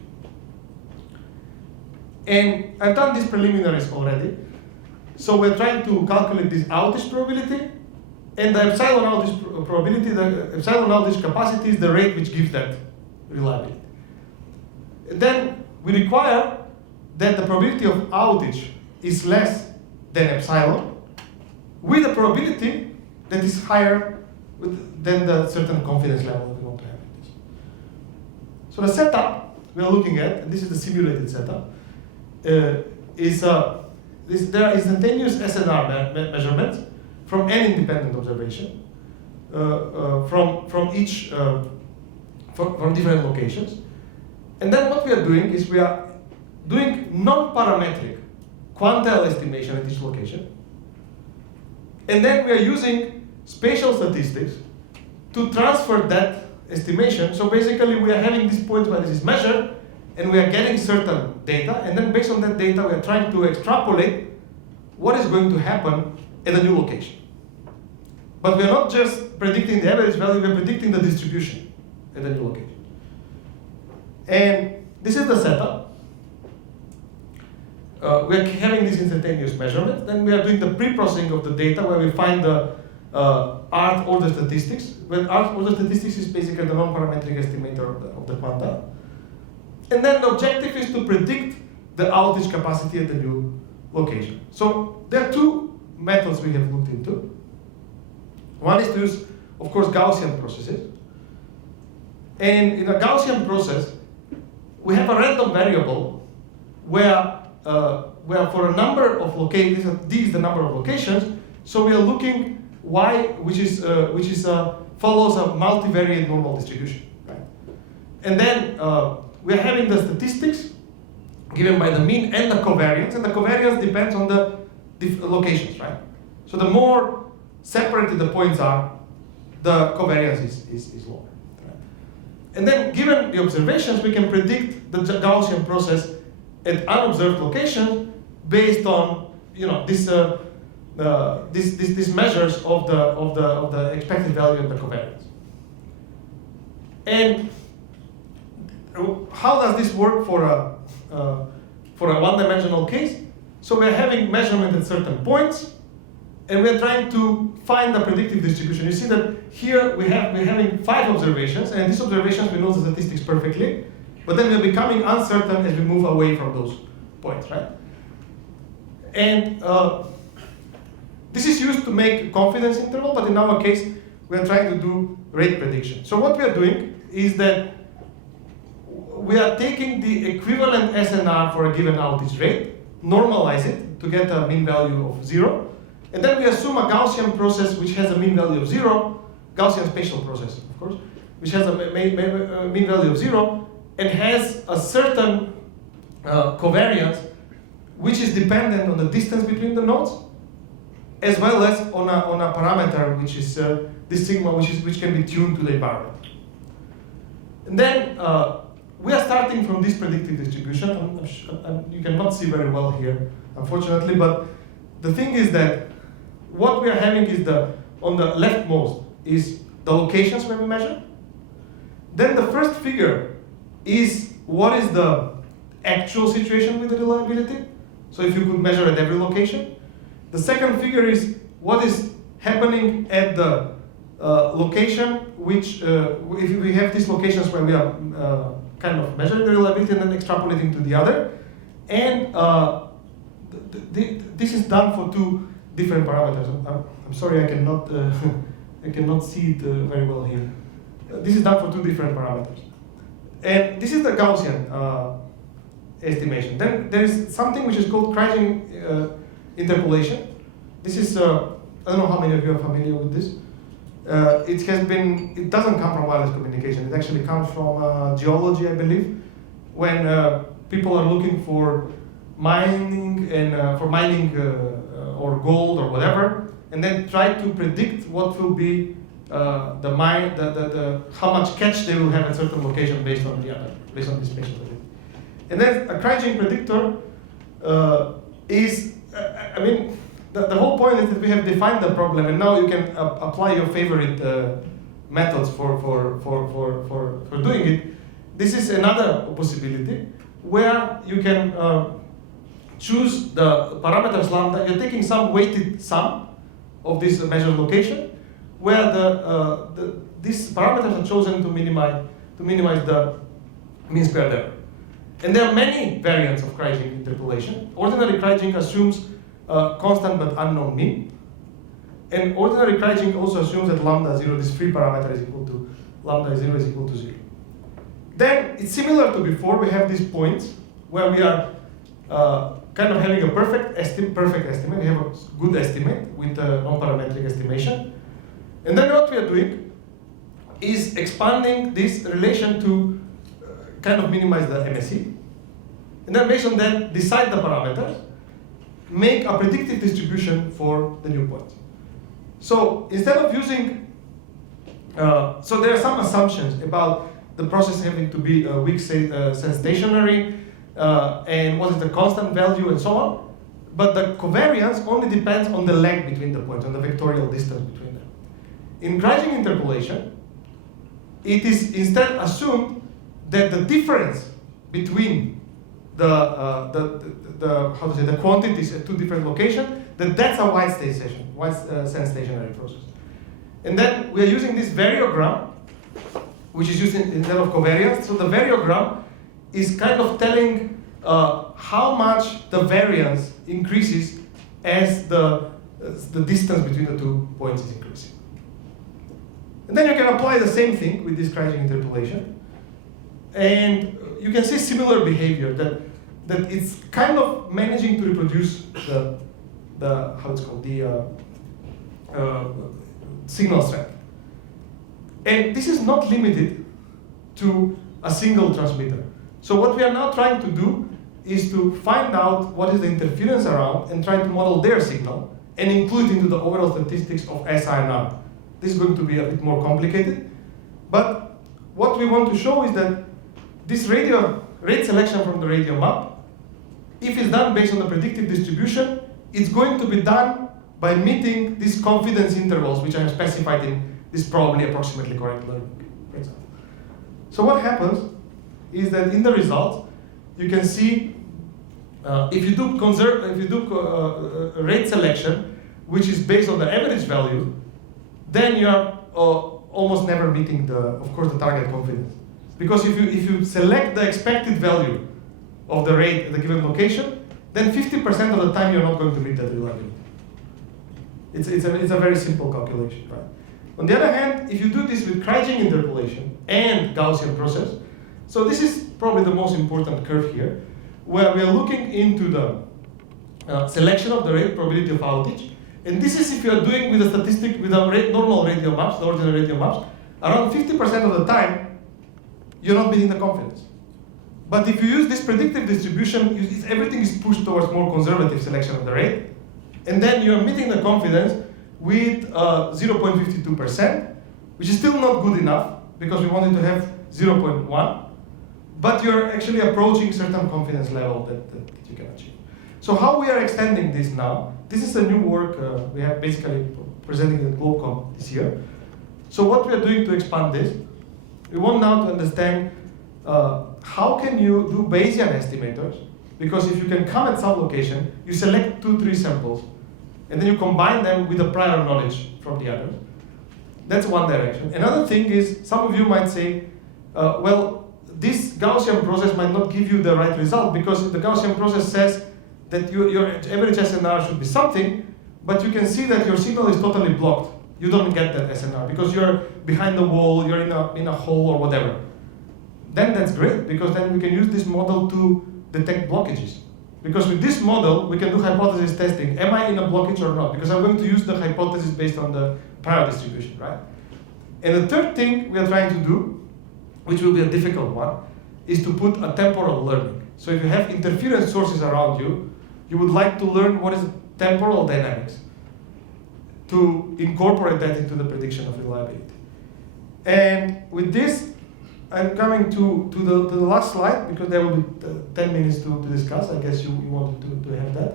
And I've done these preliminaries already. So we're trying to calculate this outage probability, and the epsilon outage probability, the epsilon outage capacity is the rate which gives that reliability. Then we require that the probability of outage is less than epsilon, with a probability that is higher than the certain confidence level that we want to have in this. So the setup we are looking at, and this is the simulated setup, there are instantaneous SNR measurements from any independent observation from different locations. And then what we are doing is we are doing non-parametric quantile estimation at each location. And then we are using spatial statistics to transfer that estimation. So basically we are having this point where this is measured, and we are getting certain data, and then based on that data we are trying to extrapolate what is going to happen at a new location. But we are not just predicting the average value, we are predicting the distribution at a new location. And this is the setup. We are having these instantaneous measurements, then we are doing the pre-processing of the data where we find the Rth order statistics. When Rth order statistics is basically the non-parametric estimator of the quantile. And then the objective is to predict the outage capacity at the new location. So there are two methods we have looked into. One is to use, of course, Gaussian processes. And in a Gaussian process, we have a random variable where for a number of locations, D is the number of locations, so we are looking Y, which follows a multivariate normal distribution, right? And then we are having the statistics given by the mean and the covariance, and the covariance depends on the locations, right? So the more separated the points are, the covariance is lower. Right? And then given the observations, we can predict the Gaussian process at unobserved locations based on these measures of the expected value of the covariance. And how does this work for a one-dimensional case? So we're having measurement at certain points, and we're trying to find the predictive distribution. You see that here we're having 5 observations, and these observations we know the statistics perfectly, but then we're becoming uncertain as we move away from those points, right? And this is used to make confidence interval, but in our case, we're trying to do rate prediction. So what we are doing is that we are taking the equivalent SNR for a given outage rate, normalize it to get a mean value of 0, and then we assume a Gaussian process which has a mean value of 0, Gaussian spatial process, of course, which has a mean value of 0, and has a certain covariance which is dependent on the distance between the nodes, as well as on a parameter which is this sigma, which can be tuned to the environment. And then we are starting from this predictive distribution. You cannot see very well here, unfortunately, but the thing is that what we are having is on the leftmost is the locations where we measure. Then the first figure is what is the actual situation with the reliability. So if you could measure at every location. The second figure is what is happening at the location, which if we have these locations where we are kind of measuring the reliability and then extrapolating to the other. And this is done for 2 different parameters. I'm sorry, I cannot see it very well here. This is done for 2 different parameters. And this is the Gaussian estimation. Then there is something which is called Kreyszig interpolation. This is, I don't know how many of you are familiar with this. it doesn't come from wireless communication. It actually comes from geology, I believe, when people are looking for mining and or gold or whatever, and then try to predict what will be how much catch they will have at certain location based on the spatial data. And then a cryogenic predictor the whole point is that we have defined the problem, and now you can apply your favorite methods for doing it. This is another possibility where you can choose the parameters lambda. You're taking some weighted sum of this measured location, where these parameters are chosen to minimize the mean squared error. And there are many variants of cryogenic interpolation. Ordinary cryogenic assumes constant but unknown mean. And ordinary cryogenic also assumes that lambda 0, this free parameter, is equal to lambda 0 is equal to 0. Then it's similar to before. We have these points where we are kind of having a perfect estimate. We have a good estimate with a non-parametric estimation. And then what we are doing is expanding this relation to kind of minimize the MSE. And then based on that, decide the parameters, make a predictive distribution for the new point. So instead of using, so there are some assumptions about the process having to be weak sense stationary, and what is the constant value and so on. But the covariance only depends on the lag between the points, on the vectorial distance between them. In cryogenic interpolation, it is instead assumed that the difference between the quantities at two different locations, that's a wide sense stationary process. And then we are using this variogram, which is used instead of covariance. So the variogram is kind of telling how much the variance increases as the distance between the 2 points is increasing. And then you can apply the same thing with this cryogenic interpolation. And you can see similar behavior, that it's kind of managing to reproduce the signal strength. And this is not limited to a single transmitter. So what we are now trying to do is to find out what is the interference around and try to model their signal and include into the overall statistics of SI and R. This is going to be a bit more complicated, but what we want to show is that this rate selection from the radio map, if it's done based on the predictive distribution, it's going to be done by meeting these confidence intervals, which I have specified in this probably approximately correct learning, for example. So what happens is that in the results, you can see if you do rate selection, which is based on the average value, then you are almost never meeting the target confidence. Because if you select the expected value of the rate at the given location, then 50% of the time you're not going to meet that reliability. It's a very simple calculation, right? On the other hand, if you do this with cryogenic interpolation and Gaussian process, so this is probably the most important curve here, where we are looking into the selection of the rate probability of outage. And this is if you are doing with a statistic with a normal radio maps, the ordinary radio maps, around 50% of the time, you're not meeting the confidence. But if you use this predictive distribution, everything is pushed towards more conservative selection of the rate, and then you're meeting the confidence with 0.52%, which is still not good enough, because we wanted to have 0.1, but you're actually approaching certain confidence level that you can achieve. So how we are extending this now, this is a new work we have basically presenting at GlobeCom this year. So what we are doing to expand this, we want now to understand how can you do Bayesian estimators, because if you can come at some location, you select 2-3 samples, and then you combine them with the prior knowledge from the others. That's one direction. Another thing is, some of you might say, well, this Gaussian process might not give you the right result, because the Gaussian process says that your average SNR should be something, but you can see that your signal is totally blocked. You don't get that SNR because you're behind the wall, you're in a hole or whatever. Then that's great, because then we can use this model to detect blockages. Because with this model, we can do hypothesis testing. Am I in a blockage or not? Because I'm going to use the hypothesis based on the prior distribution, right? And the third thing we are trying to do, which will be a difficult one, is to put a temporal learning. So if you have interference sources around you, you would like to learn what is temporal dynamics to incorporate that into the prediction of reliability. And with this, I'm coming to the last slide, because there will be 10 minutes to discuss. I guess you wanted to have that.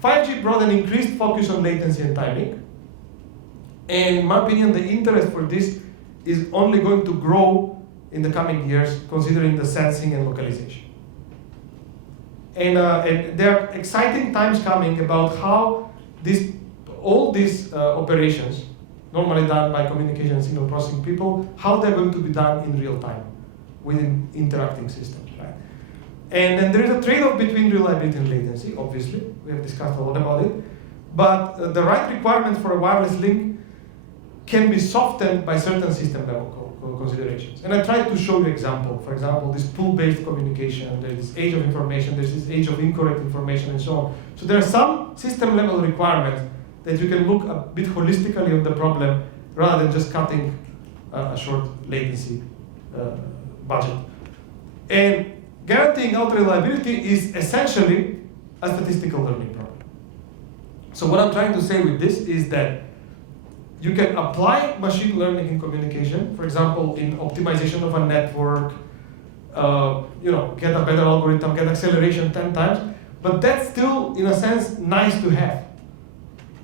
5G brought an increased focus on latency and timing. And in my opinion, the interest for this is only going to grow in the coming years, considering the sensing and localization. And there are exciting times coming about how all these operations, normally done by communication and signal processing people, how they're going to be done in real time within interacting systems, right? And then there is a trade-off between reliability and latency, obviously. We have discussed a lot about it. But the right requirements for a wireless link can be softened by certain system level considerations. And I tried to show you example. For example, this pool-based communication, there's this age of information, there's this age of incorrect information, and so on. So there are some system level requirements that you can look a bit holistically on the problem rather than just cutting a short latency budget. And guaranteeing ultra reliability is essentially a statistical learning problem. So what I'm trying to say with this is that you can apply machine learning in communication, for example, in optimization of a network, get a better algorithm, get acceleration 10 times, but that's still, in a sense, nice to have.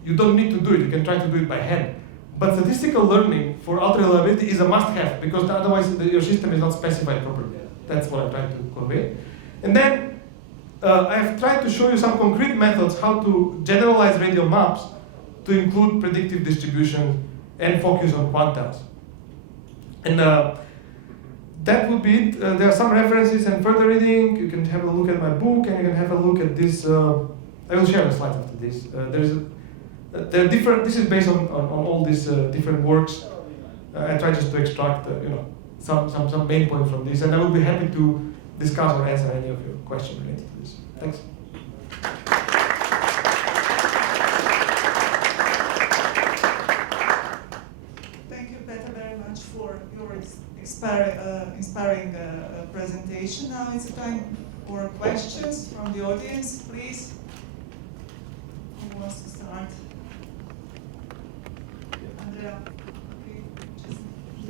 You don't need to do it, you can try to do it by hand. But statistical learning for ultra reliability is a must-have, because otherwise your system is not specified properly. That's what I'm trying to convey. And then I've tried to show you some concrete methods how to generalize radial maps to include predictive distribution and focus on quantiles. And that would be it. There are some references and further reading. You can have a look at my book, and you can have a look at this. I will share the slides after this. There are different. This is based on all these different works. I try just to extract, some main points from this, and I will be happy to discuss or answer any of your questions related to this. Thanks. Thank you, Petar, very much for your inspiring presentation. Now it's time for questions from the audience, please. Who wants to start? Andrea.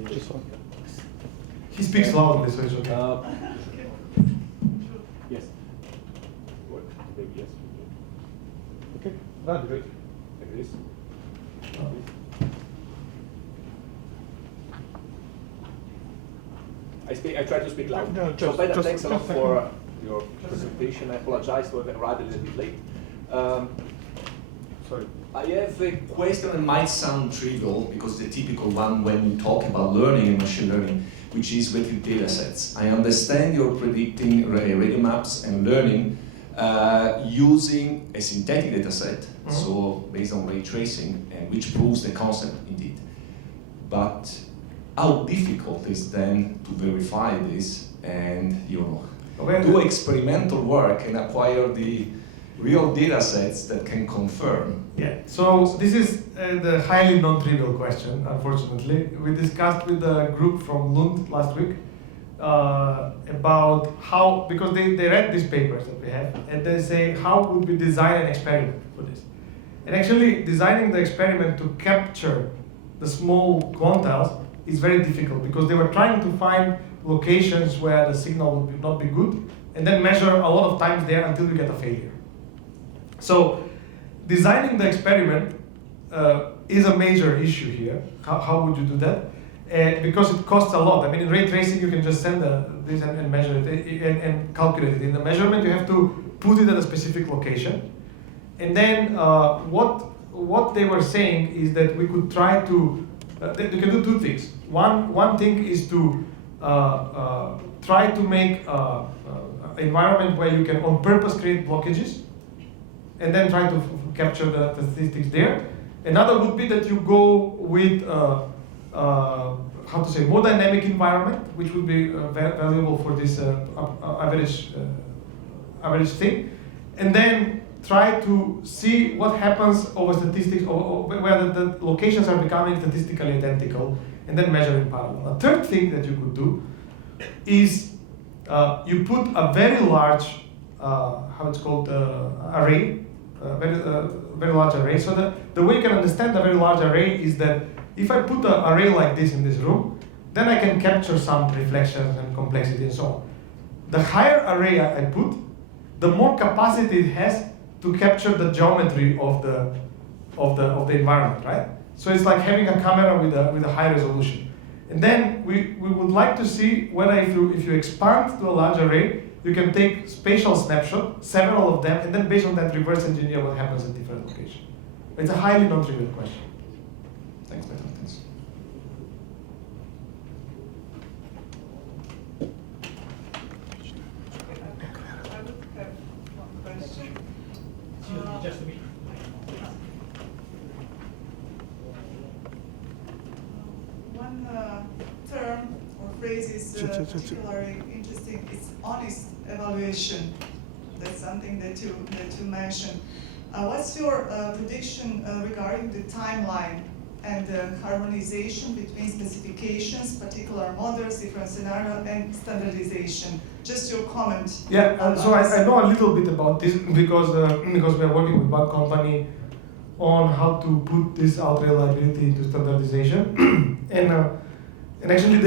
Okay. He speaks loudly, so it's okay. Yes. What? Maybe yes. Okay. That's great. Like this. I try to speak loud. No, so Petar, thanks a lot just for your presentation. I apologize for being rather a little bit late. Sorry. I have a question that might sound trivial, because the typical one when you talk about learning and machine learning, which is with data sets. I understand you're predicting radio maps and learning using a synthetic data set, so based on ray tracing, and which proves the concept indeed. But how difficult is then to verify this and do experimental work and acquire the real data sets that can confirm? Yeah, so this is the highly non-trivial question, unfortunately. We discussed with a group from Lund last week about how, because they read these papers that we have, and they say, how would we design an experiment for this? And actually, designing the experiment to capture the small quantiles is very difficult, because they were trying to find locations where the signal would not be good, and then measure a lot of times there until you get a failure. So designing the experiment is a major issue here. How would you do that? Because it costs a lot. I mean, in ray tracing, you can just send this and measure it and calculate it. In the measurement, you have to put it at a specific location. And then what they were saying is that we could try to, you can do two things. One thing is to try to make an environment where you can on purpose create blockages, and then try to capture the statistics there. Another would be that you go with more dynamic environment, which would be valuable for this average thing. And then try to see what happens over statistics, or where the locations are becoming statistically identical, and then measure in parallel. A third thing that you could do is you put a very large, how it's called, array, very large array. So the way you can understand a very large array is that if I put an array like this in this room, then I can capture some reflections and complexity and so on. The higher array I put, the more capacity it has to capture the geometry of the environment, right? So it's like having a camera with a high resolution. And then we would like to see whether if you expand to a large array, you can take spatial snapshot, several of them, and then based on that reverse engineer what happens at different locations. It's a highly non-trivial question. Thanks, Petar. Thanks. I would have one question. Just a minute. One term or phrase is particularly interesting. It's honest evaluation. That's something that you mentioned. What's your prediction regarding the timeline and the harmonization between specifications, particular models, different scenarios, and standardization? Just your comment. Yeah, so I know a little bit about this because we are working with one company on how to put this out reliability into standardization, and actually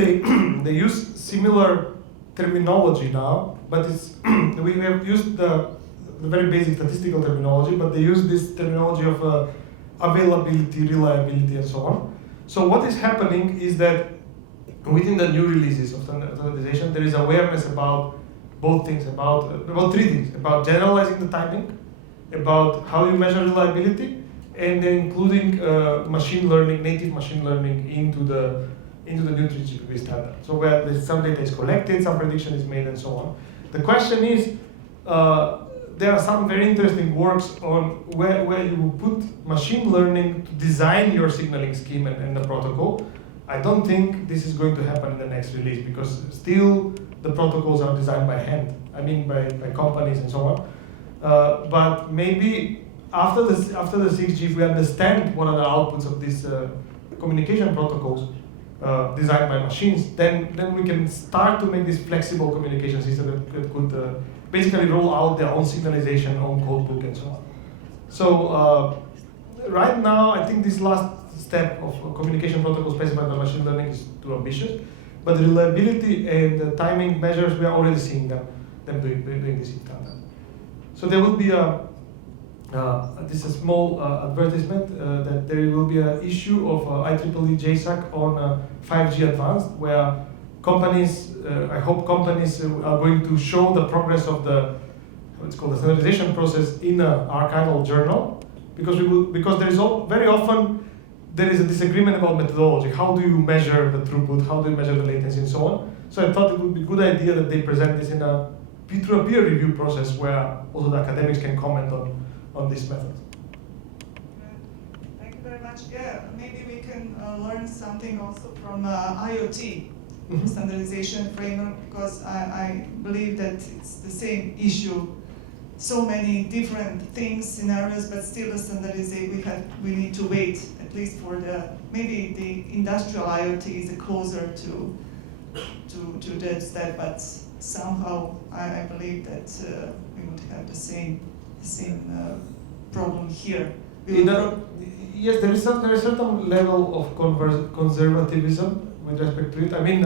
they use similar terminology now, but it's we have used the very basic statistical terminology, but they use this terminology of availability, reliability, and so on. So what is happening is that within the new releases of standardization, there is awareness about both things, about three things: about generalizing the timing, about how you measure reliability, and then including machine learning, native machine learning into the new 3GPP standard. So where some data is collected, some prediction is made, and so on. The question is, there are some very interesting works on where you will put machine learning to design your signaling scheme and the protocol. I don't think this is going to happen in the next release because still the protocols are designed by hand. I mean by companies and so on. But maybe after the 6G, if we understand what are the outputs of these communication protocols designed by machines, then we can start to make this flexible communication system that could basically roll out their own signalization, own codebook, and so on. So right now, I think this last step of communication protocol specified by machine learning is too ambitious. But reliability and the timing measures, we are already seeing them doing this in standard. So there will be this is a small advertisement that there will be an issue of IEEE JSAC on 5G Advanced, where companies, I hope companies are going to show the progress of the standardization process in an archival journal, because there is very often there is a disagreement about methodology. How do you measure the throughput? How do you measure the latency and so on? So I thought it would be a good idea that they present this in a peer review process where also the academics can comment on this method. Thank you very much. Yeah, maybe we can learn something also from IoT standardization framework, because I believe that it's the same issue. So many different things, scenarios, but still the standardization, we need to wait at least for maybe the industrial IoT is closer to that step, but somehow I believe that we would have the same problem here. Yes, there is a certain level of conservatism with respect to it. I mean,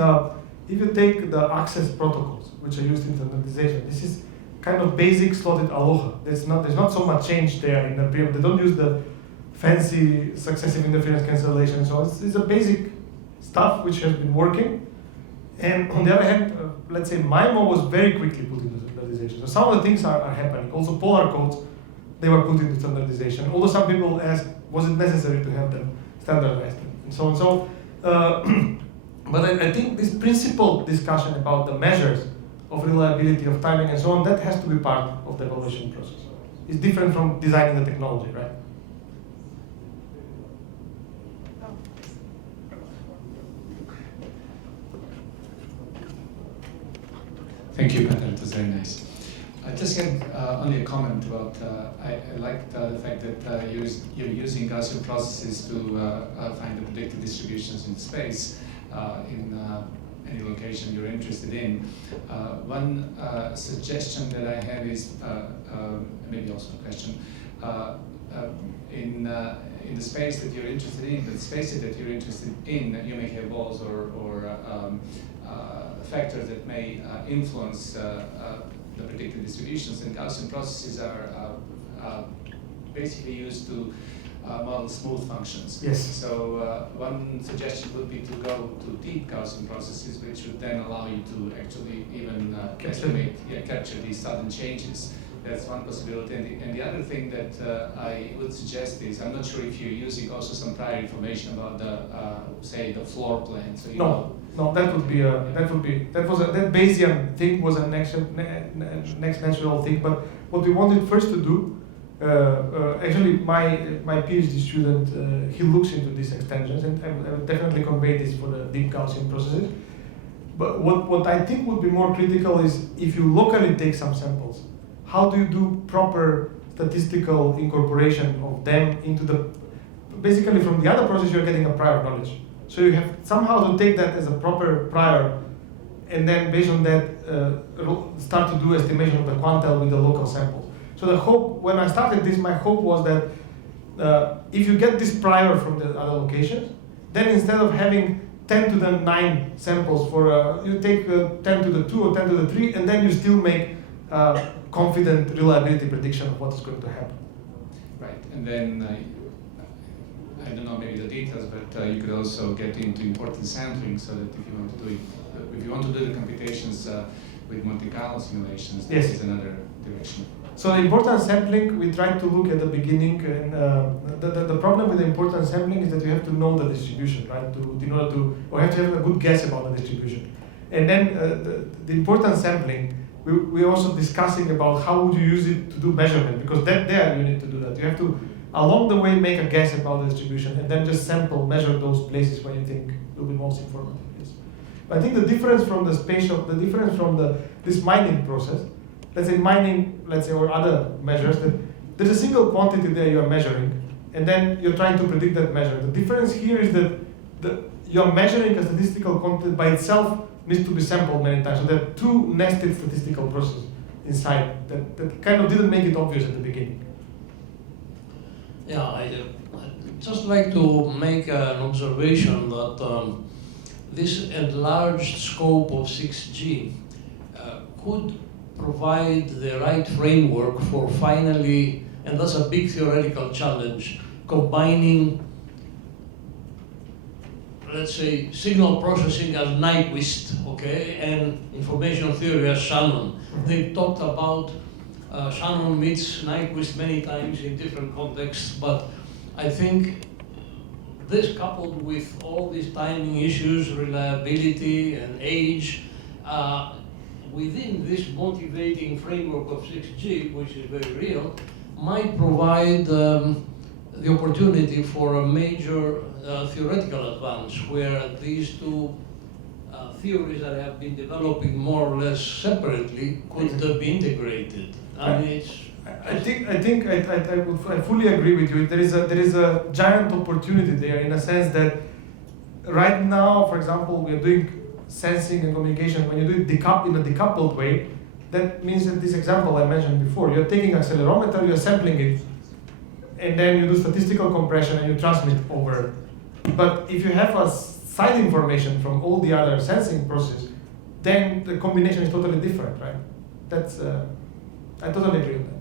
if you take the access protocols, which are used in standardization, this is kind of basic slotted aloha. There's not so much change there in the preamble. They don't use the fancy successive interference cancellation and so on. It's a basic stuff which has been working. And on the other hand, let's say MIMO was very quickly put into standardization. So some of the things are happening. Also polar codes, they were put into standardization. Although some people asked, was it necessary to have them standardized and so on. So, but I think this principal discussion about the measures of reliability, of timing, and so on, that has to be part of the evaluation process. It's different from designing the technology, right? Thank you, Petar. It was very nice. I just had only a comment about, I liked the fact that you're using Gaussian processes to find the predicted distributions in space in any location you're interested in. One suggestion that I have is, maybe also a question, in the space that you're interested in, the spaces that you're interested in, you may have walls or factors that may influence the predicted distributions, and Gaussian processes are basically used to model smooth functions. Yes. So one suggestion would be to go to deep Gaussian processes, which would then allow you to actually even capture these sudden changes. That's one possibility. And the other thing that I would suggest is, I'm not sure if you're using also some prior information about the, say, the floor plan. So you know, no, that Bayesian thing was a next natural thing. But what we wanted first to do, actually, my PhD student, he looks into these extensions, and I will definitely convey this for the deep Gaussian processes. But what I think would be more critical is if you locally take some samples, how do you do proper statistical incorporation of them into the, basically from the other process you're getting a prior knowledge. So you have somehow to take that as a proper prior, and then based on that start to do estimation of the quantile with the local samples. So the hope, when I started this, my hope was that if you get this prior from the other locations, then instead of having 10 to the 9 samples for, you take 10 to the 2 or 10 to the 3, and then you still make confident reliability prediction of what is going to happen. Right, and then I don't know maybe the details, but you could also get into importance sampling, so that if you want to do it, if you want to do the computations with Monte Carlo simulations, this is another direction. So the importance sampling, we tried to look at the beginning, and the problem with the importance sampling is that you have to know the distribution, right? In order to, or have to have a good guess about the distribution. And then the importance sampling, we're also discussing about how would you use it to do measurement, because there you need to do that. You have to, along the way, make a guess about the distribution, and then just sample, measure those places where you think will be most informative. Yes. But I think the difference from the spatial, this mining process, let's say mining, or other measures, that there's a single quantity there you are measuring, and then you're trying to predict that measure. The difference here is that you're measuring a statistical quantity by itself needs to be sampled many times. So there are two nested statistical processes inside that kind of didn't make it obvious at the beginning. Yeah, I'd just like to make an observation that this enlarged scope of 6G could provide the right framework for finally, and that's a big theoretical challenge, combining, let's say, signal processing as Nyquist, okay, and information theory as Shannon. They talked about Shannon meets Nyquist many times in different contexts, but I think this coupled with all these timing issues, reliability and age, within this motivating framework of 6G, which is very real, might provide the opportunity for a major theoretical advance, where these two theories that have been developing more or less separately could be integrated. I mean, I fully agree with you. There is a giant opportunity there, in a sense that right now, for example, we are doing sensing and communication. When you do it in a decoupled way, that means that this example I mentioned before, you're taking accelerometer, you're sampling it, and then you do statistical compression and you transmit over. But if you have a side information from all the other sensing processes, then the combination is totally different, right? That's I totally agree with that.